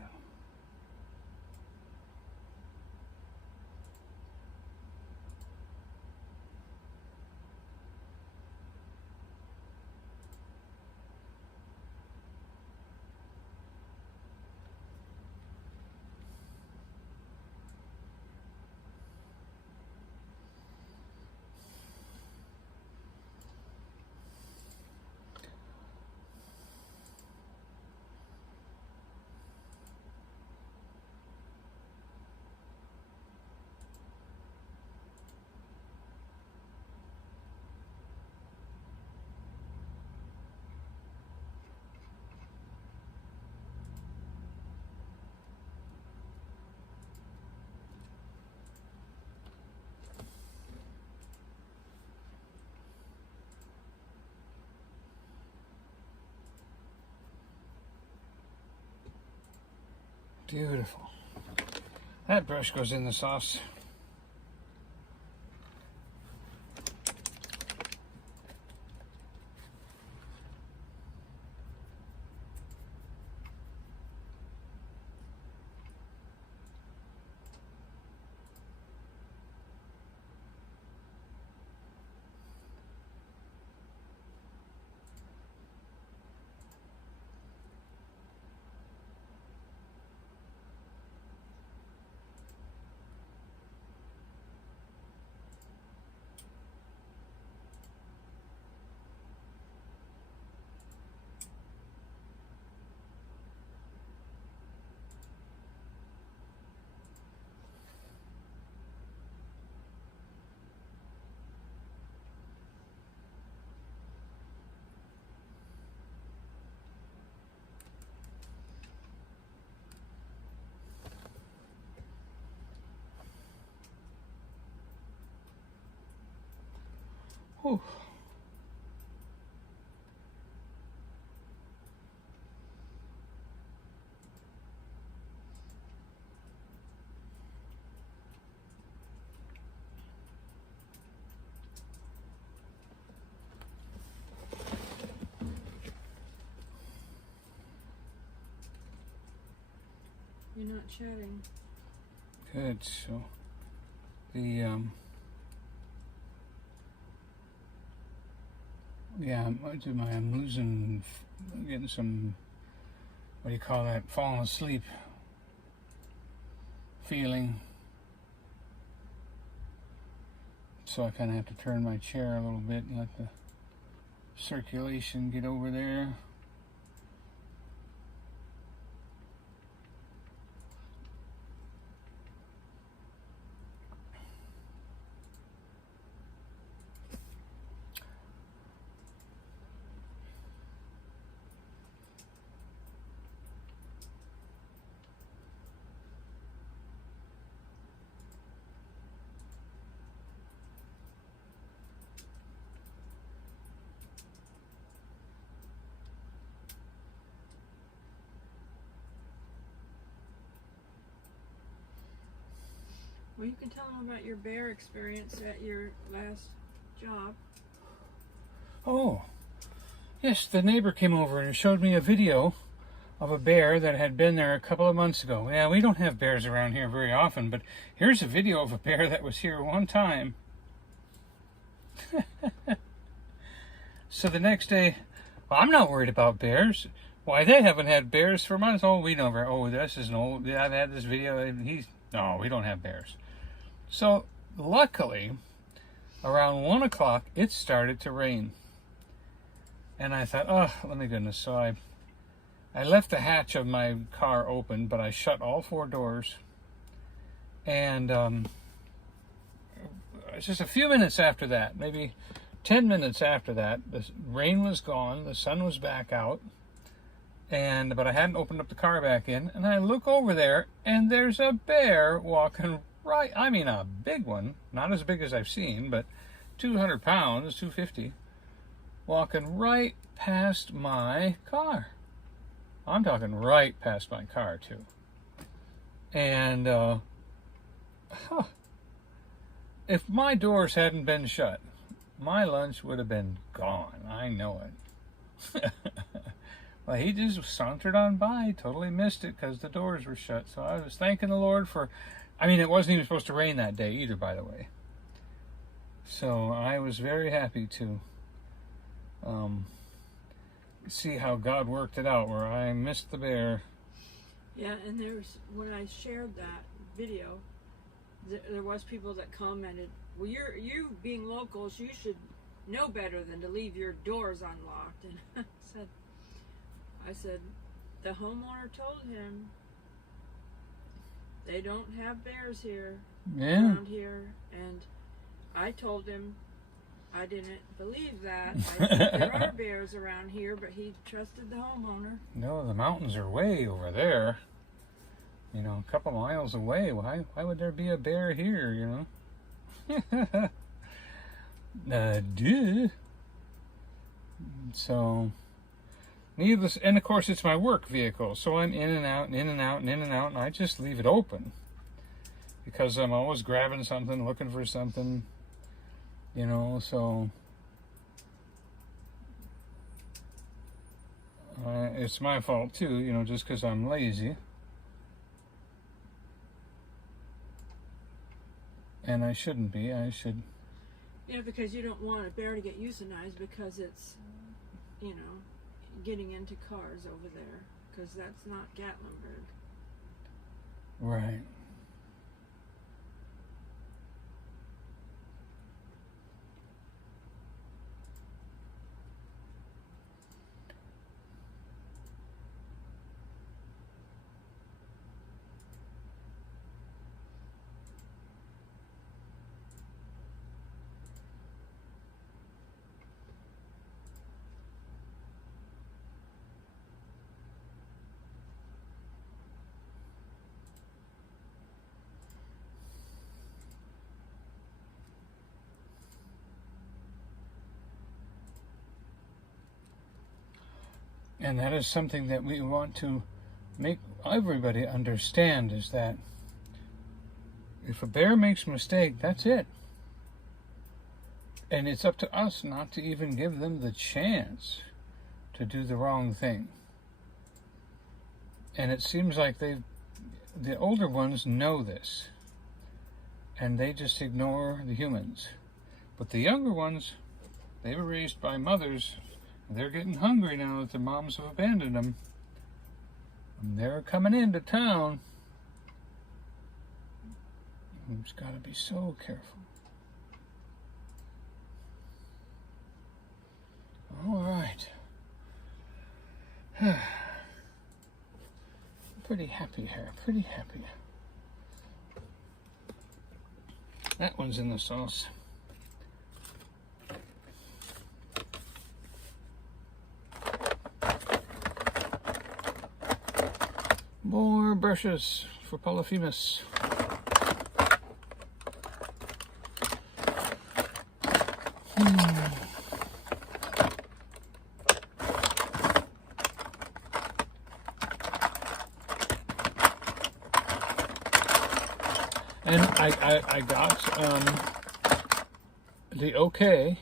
Beautiful. That brush goes in the sauce. Whew. You're not chatting. Good. So the Yeah, I'm losing, getting some, what do you call that, falling asleep feeling. So I kind of have to turn my chair a little bit and let the circulation get over there. Well, you can tell them about your bear experience at your last job. Oh, yes, the neighbor came over and showed me a video of a bear that had been there a couple of months ago. Yeah, we don't have bears around here very often, but here's a video of a bear that was here one time. So the next day, well, I'm not worried about bears. Why, they haven't had bears for months. Oh, we know. Oh, this is an old, yeah, I've had this video. No, we don't have bears. So luckily, around 1 o'clock, it started to rain. And I thought, oh, let me goodness. So I left the hatch of my car open, but I shut all 4 doors. And just a few minutes after that, maybe 10 minutes after that, the rain was gone, the sun was back out, but I hadn't opened up the car back in, and I look over there, and there's a bear walking right, I mean a big one, not as big as I've seen, but 200 pounds, 250, walking right past my car. I'm talking right past my car, too. And, if my doors hadn't been shut, my lunch would have been gone. I know it. Well, he just sauntered on by, totally missed it because the doors were shut. So I was thanking the Lord for, I mean, it wasn't even supposed to rain that day either, by the way. So I was very happy to see how God worked it out, where I missed the bear. Yeah, and when I shared that video, there was people that commented, well, you being locals, you should know better than to leave your doors unlocked. And I said, the homeowner told him they don't have bears here, around here. And I told him I didn't believe that. I said, there are bears around here, but he trusted the homeowner. No, the mountains are way over there. You know, a couple miles away. Why would there be a bear here, you know? Duh. So, needless, and of course it's my work vehicle, so I'm in and out and in and out and in and out, and I just leave it open. Because I'm always grabbing something, looking for something, you know, so... it's my fault too, you know, just because I'm lazy. And I shouldn't be. I should... Yeah, because you don't want a bear to get euthanized because it's, you know, getting into cars over there. Because that's not Gatlinburg. Right. And that is something that we want to make everybody understand, is that if a bear makes a mistake, that's it. And it's up to us not to even give them the chance to do the wrong thing. And it seems like the older ones know this, and they just ignore the humans. But the younger ones, They were raised by mothers. They're getting hungry now that their moms have abandoned them. And they're coming into town. You just got to be so careful. All right. Pretty happy here. Pretty happy. That one's in the sauce. More brushes for Polyphemus. And I got the okay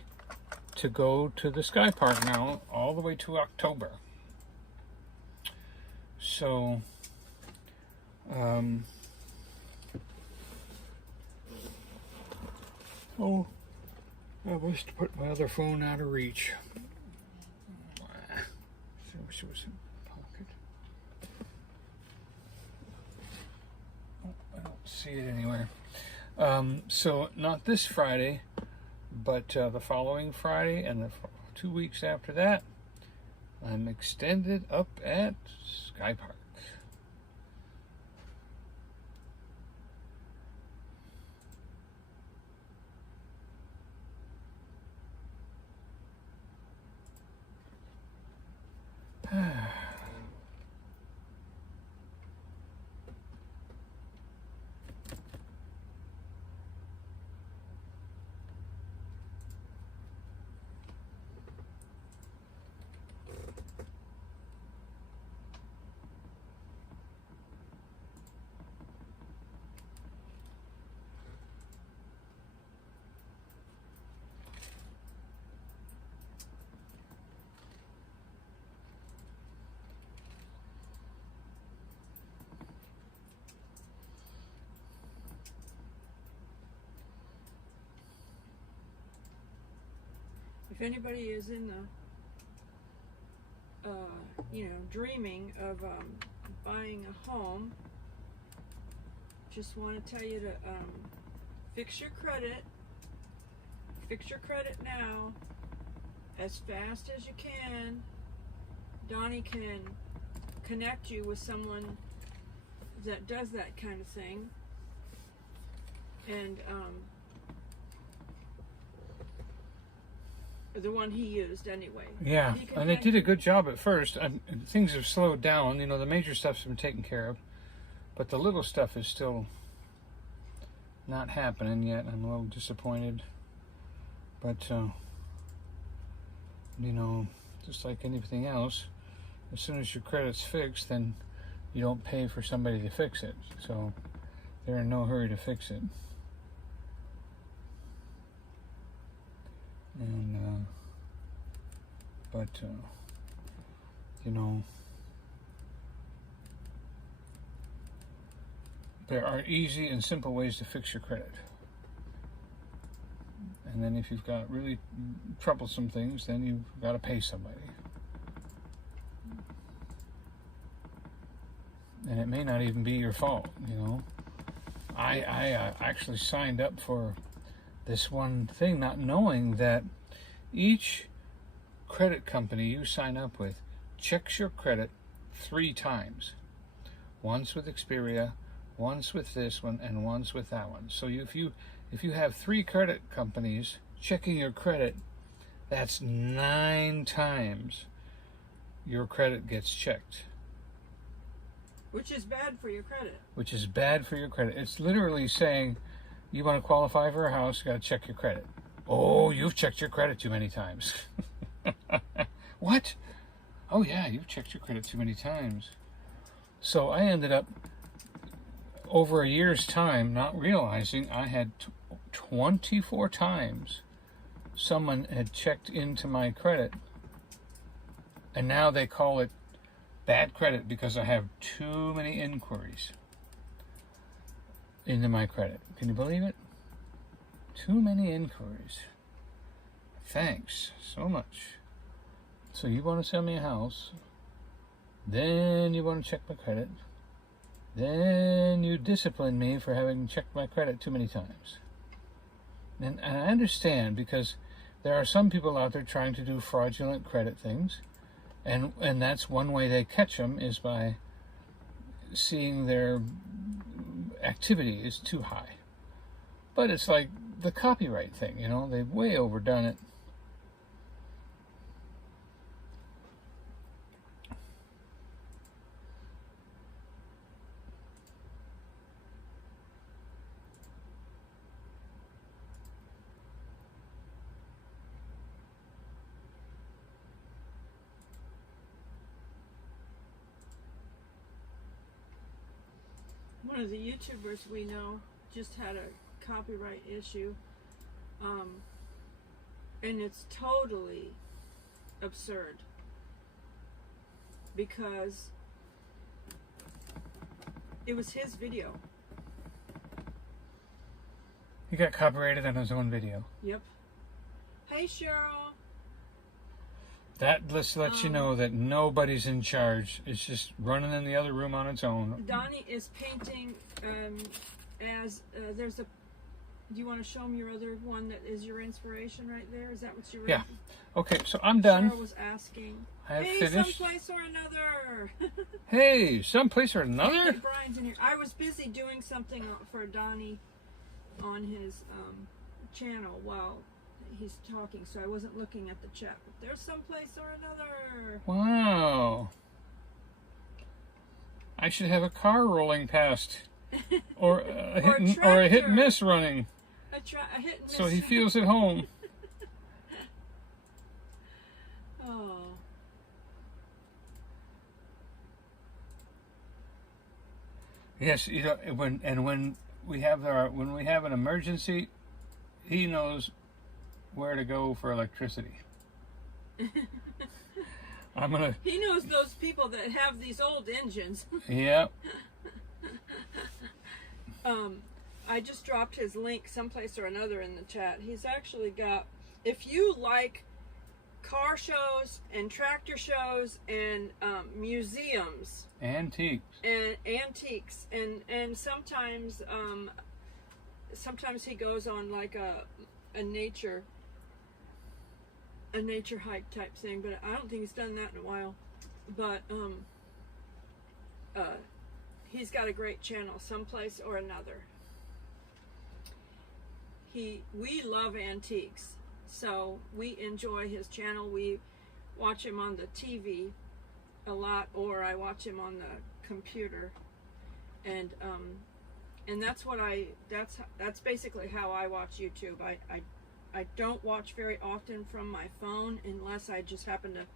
to go to the Sky Park now all the way to October. So oh, I must put my other phone out of reach. I wish it was in my pocket. Oh, I don't see it anywhere. So not this Friday, but the following Friday and the 2 weeks after that, I'm extended up at Sky Park. If anybody is in the, dreaming of buying a home, just want to tell you to fix your credit. Fix your credit now, as fast as you can. Donnie can connect you with someone that does that kind of thing, and the one he used anyway. Yeah, and they did a good job at first. Things have slowed down. You know, the major stuff's been taken care of, but the little stuff is still not happening yet. I'm a little disappointed, but just like anything else, as soon as your credit's fixed, then you don't pay for somebody to fix it. So they're in no hurry to fix it. And there are easy and simple ways to fix your credit. And then if you've got really troublesome things, then you've got to pay somebody. And it may not even be your fault, you know. I actually signed up for this one thing, not knowing that each credit company you sign up with checks your credit 3 times. Once with Xperia, once with this one, and once with that one. So if you have 3 credit companies checking your credit, that's 9 times your credit gets checked. Which is bad for your credit. Which is bad for your credit. It's literally saying, you want to qualify for a house, you got to check your credit. Oh, you've checked your credit too many times. What? Oh yeah, you've checked your credit too many times. So I ended up, over a year's time, not realizing I had 24 times someone had checked into my credit. And now they call it bad credit because I have too many inquiries into my credit. Can you believe it? Too many inquiries. thanks so much. So you want to sell me a house, then you want to check my credit, then you discipline me for having checked my credit too many times. And I understand, because there are some people out there trying to do fraudulent credit things, and that's one way they catch them, is by seeing their activity is too high. But it's like the copyright thing, you know, they've way overdone it. One of the YouTubers we know just had a copyright issue, and it's totally absurd, because it was his video. He got copyrighted on his own video. Yep. Hey, Cheryl. That just lets you know that nobody's in charge. It's just running in the other room on its own. Donnie is painting as there's a. Do you want to show them your other one that is your inspiration right there? Is that what you were? Yeah. Okay, so I'm done. Cheryl was asking. I have Hey, finished. someplace or another. Hey, someplace or another? Brian's in here. I was busy doing something for Donnie on his channel while he's talking, so I wasn't looking at the chat. But there's someplace or another. Wow. I should have a car rolling past, or a hit and miss running, A hit and miss. so he feels at home. Oh. Yes, you know, when we have an emergency, he knows where to go for electricity. He knows those people that have these old engines. Yep. I just dropped his link someplace or another in the chat. He's actually got, if you like car shows and tractor shows and museums, Antiques. and sometimes he goes on like a nature hike type thing, but I don't think he's done that in a while. But he's got a great channel, someplace or another. We love antiques, so we enjoy his channel. We watch him on the TV a lot, or I watch him on the computer, and that's basically how I watch YouTube. I don't watch very often from my phone unless I just happen to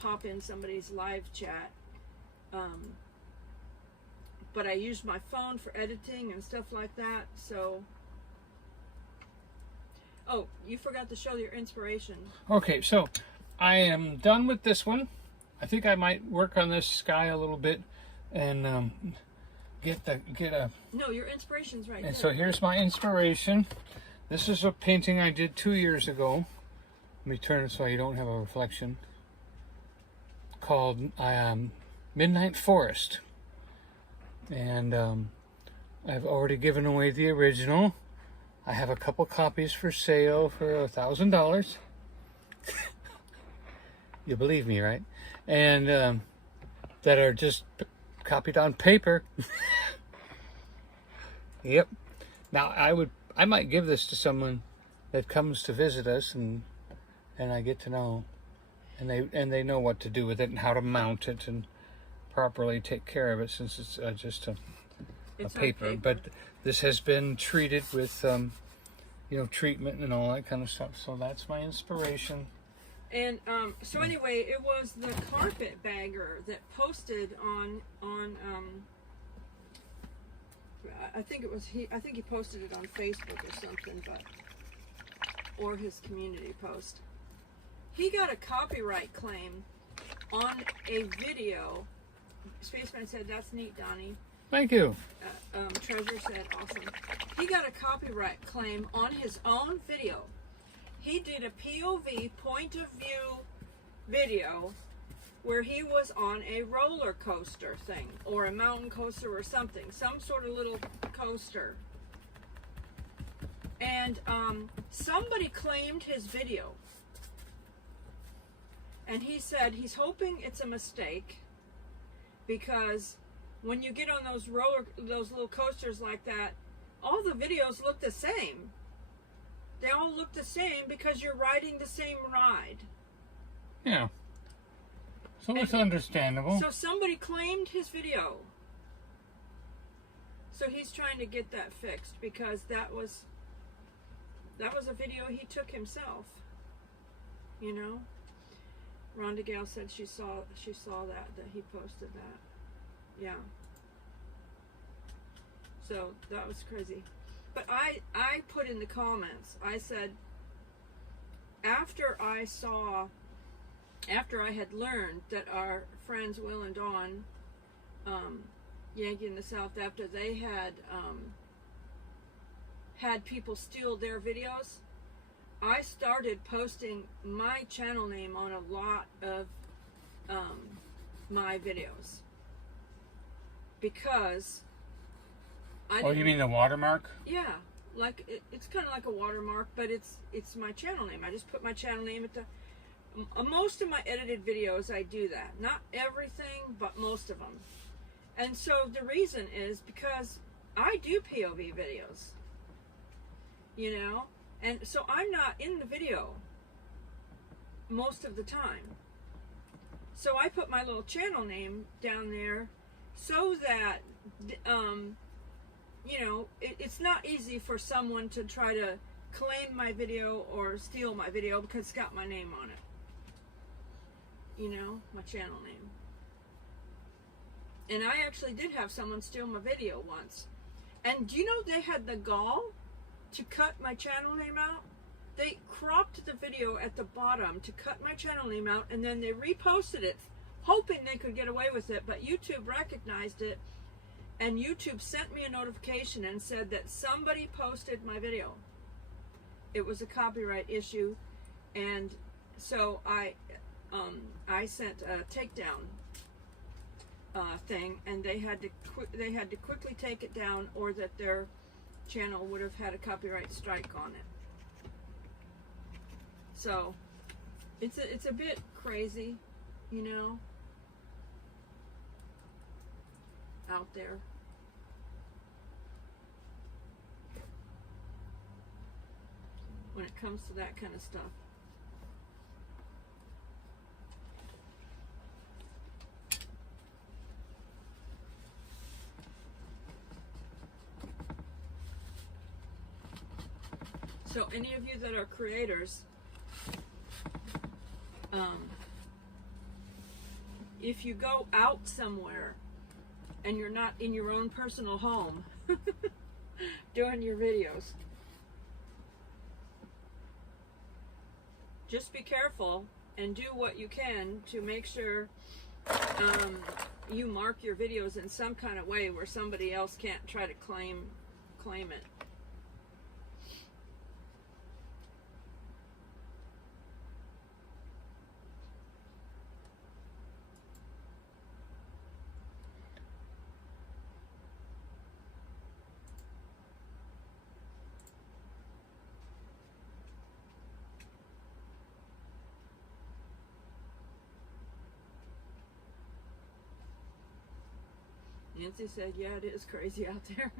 pop in somebody's live chat. But I use my phone for editing and stuff like that. So, oh, you forgot to show your inspiration. Okay, so I am done with this one. I think I might work on this sky a little bit and get a. No, your inspiration's right there. And so here's my inspiration. This is a painting I did 2 years ago. Let me turn it so you don't have a reflection. Called Midnight Forest. And I've already given away the original. I have a couple copies for sale for $1,000. You believe me, right? And that are just copied on paper. Yep. Now I might give this to someone that comes to visit us, and I get to know, and they know what to do with it and how to mount it and properly take care of it, since it's just a paper. But this has been treated with treatment and all that kind of stuff. So that's my inspiration. And so anyway, it was the carpetbagger that posted on I think he posted it on Facebook or something, or his community post. He got a copyright claim on a video. Spaceman said, "That's neat, Donnie." Thank you. Treasure said, "Awesome." He got a copyright claim on his own video, he did a POV, point of view video where he was on a roller coaster thing or a mountain coaster or something, some sort of little coaster. And somebody claimed his video. And he said he's hoping it's a mistake because when you get on those little coasters like that, all the videos look the same. They all look the same because you're riding the same ride. Yeah. So it's understandable. So somebody claimed his video. So he's trying to get that fixed because that was a video he took himself. You know? Rhonda Gale said she saw that he posted that. Yeah. So that was crazy. But I put in the comments, I said, after I had learned that our friends Will and Dawn, Yankee in the South, after they had people steal their videos, I started posting my channel name on a lot of my videos. Because you mean the watermark? Yeah, like it's kind of like a watermark, but it's my channel name. I just put my channel name at the. Most of my edited videos, I do that. Not everything, but most of them. And so the reason is because I do POV videos. You know, and so I'm not in the video most of the time. So I put my little channel name down there so that you know, it's not easy for someone to try to claim my video or steal my video because it's got my name on it. You know, my channel name. And I actually did have someone steal my video once. And do you know they had the gall to cut my channel name out? They cropped the video at the bottom to cut my channel name out, and then they reposted it, hoping they could get away with it, but YouTube recognized it. And YouTube sent me a notification and said that somebody posted my video. It was a copyright issue, and so I sent a takedown thing, and they had to quickly take it down, or that their channel would have had a copyright strike on it. So it's a bit crazy, you know, out there. When it comes to that kind of stuff. So any of you that are creators, if you go out somewhere and you're not in your own personal home doing your videos, just be careful and do what you can to make sure you mark your videos in some kind of way where somebody else can't try to claim it. Nancy said, yeah, it is crazy out there.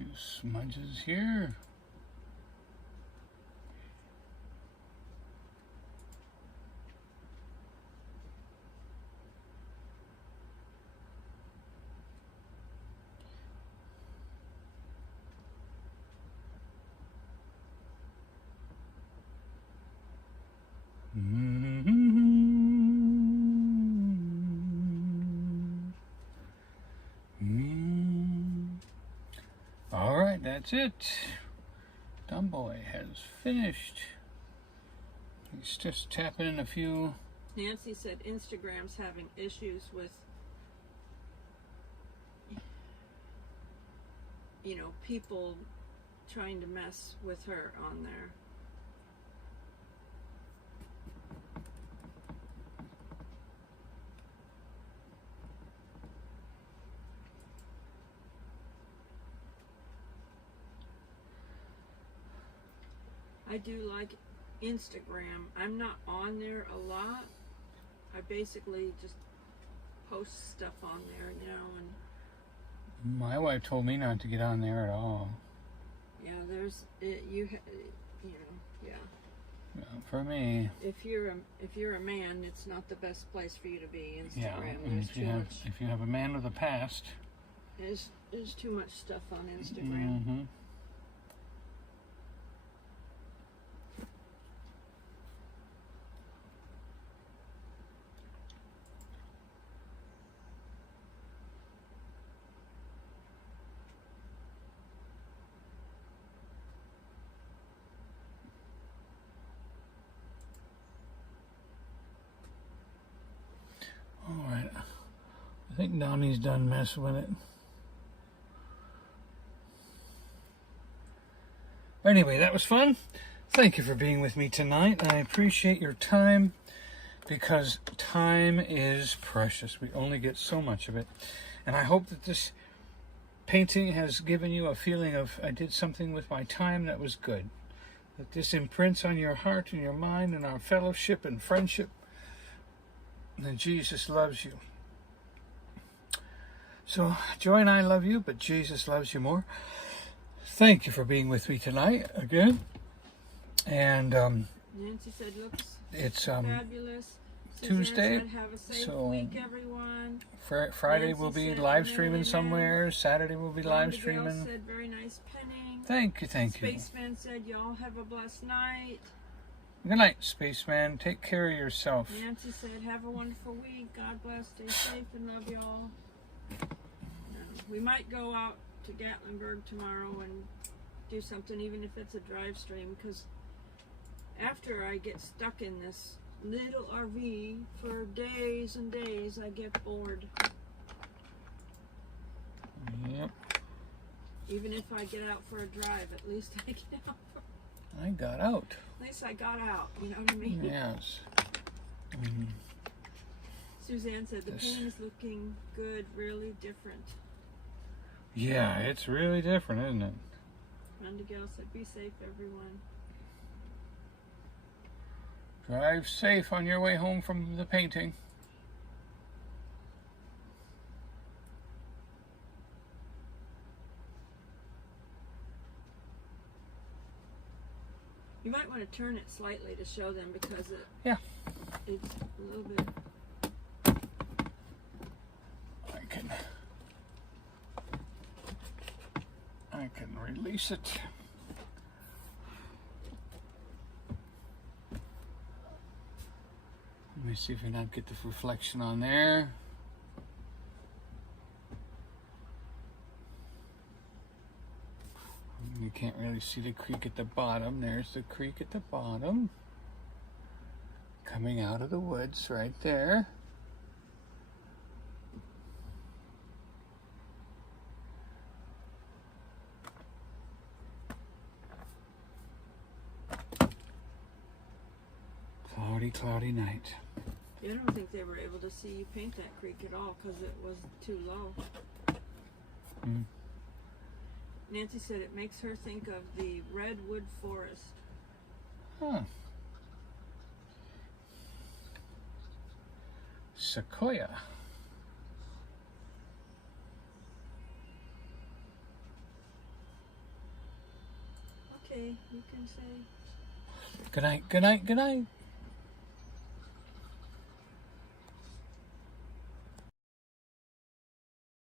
few smudges here. All right, that's it. Dumb boy has finished. He's just tapping in a few. Nancy said Instagram's having issues with, you know, people trying to mess with her on there. I do like Instagram. I'm not on there a lot. I basically just post stuff on there, you know, and My wife told me not to get on there at all. yeah, there's you know, yeah. No, for me, If you're a man, it's not the best place for you to be. Instagram. yeah. And There's too much. if you have a man with a past, There's too much stuff on Instagram. mm-hmm. All right. I think Donnie's done messing with it. Anyway, that was fun. Thank you for being with me tonight. I appreciate your time because time is precious. We only get so much of it. And I hope that this painting has given you a feeling of I did something with my time that was good. That this imprints on your heart and your mind and our fellowship and friendship. And Jesus loves you. So, Joy and I love you, but Jesus loves you more. Thank you for being with me tonight again. And Nancy said, "Looks it's fabulous." Tuesday, Suzanne said, "Have a safe so week, everyone." Friday Nancy we'll be said, live amen, streaming amen. somewhere. Saturday we'll be live Rhonda Gale streaming. said, "Very nice penning." Thank you, thank you. Spaceman said, "Y'all have a blessed night." Good night, Spaceman. Take care of yourself. Nancy said, "Have a wonderful week. God bless. Stay safe and love y'all." We might go out to Gatlinburg tomorrow and do something, even if it's a drive stream, because after I get stuck in this little RV for days and days, I get bored. Yep. Even if I get out for a drive, at least I get out. I got out. At least I got out, you know what I mean? Yes. Suzanne said, "The This- paint is looking good, really different." Yeah, it's really different, isn't it? Rhonda Gale said, "Be safe, everyone." Drive safe on your way home from the painting. You might want to turn it slightly to show them, because Yeah. it's a little bit. I can release it. Let me see if I can get the reflection on there. You can't really see the creek at the bottom. There's the creek at the bottom. Coming out of the woods right there. Cloudy night. Yeah, I don't think they were able to see you paint that creek at all because it was too low. Mm. Nancy said it makes her think of the redwood forest. Huh. Sequoia. You can say. Good night, good night, good night.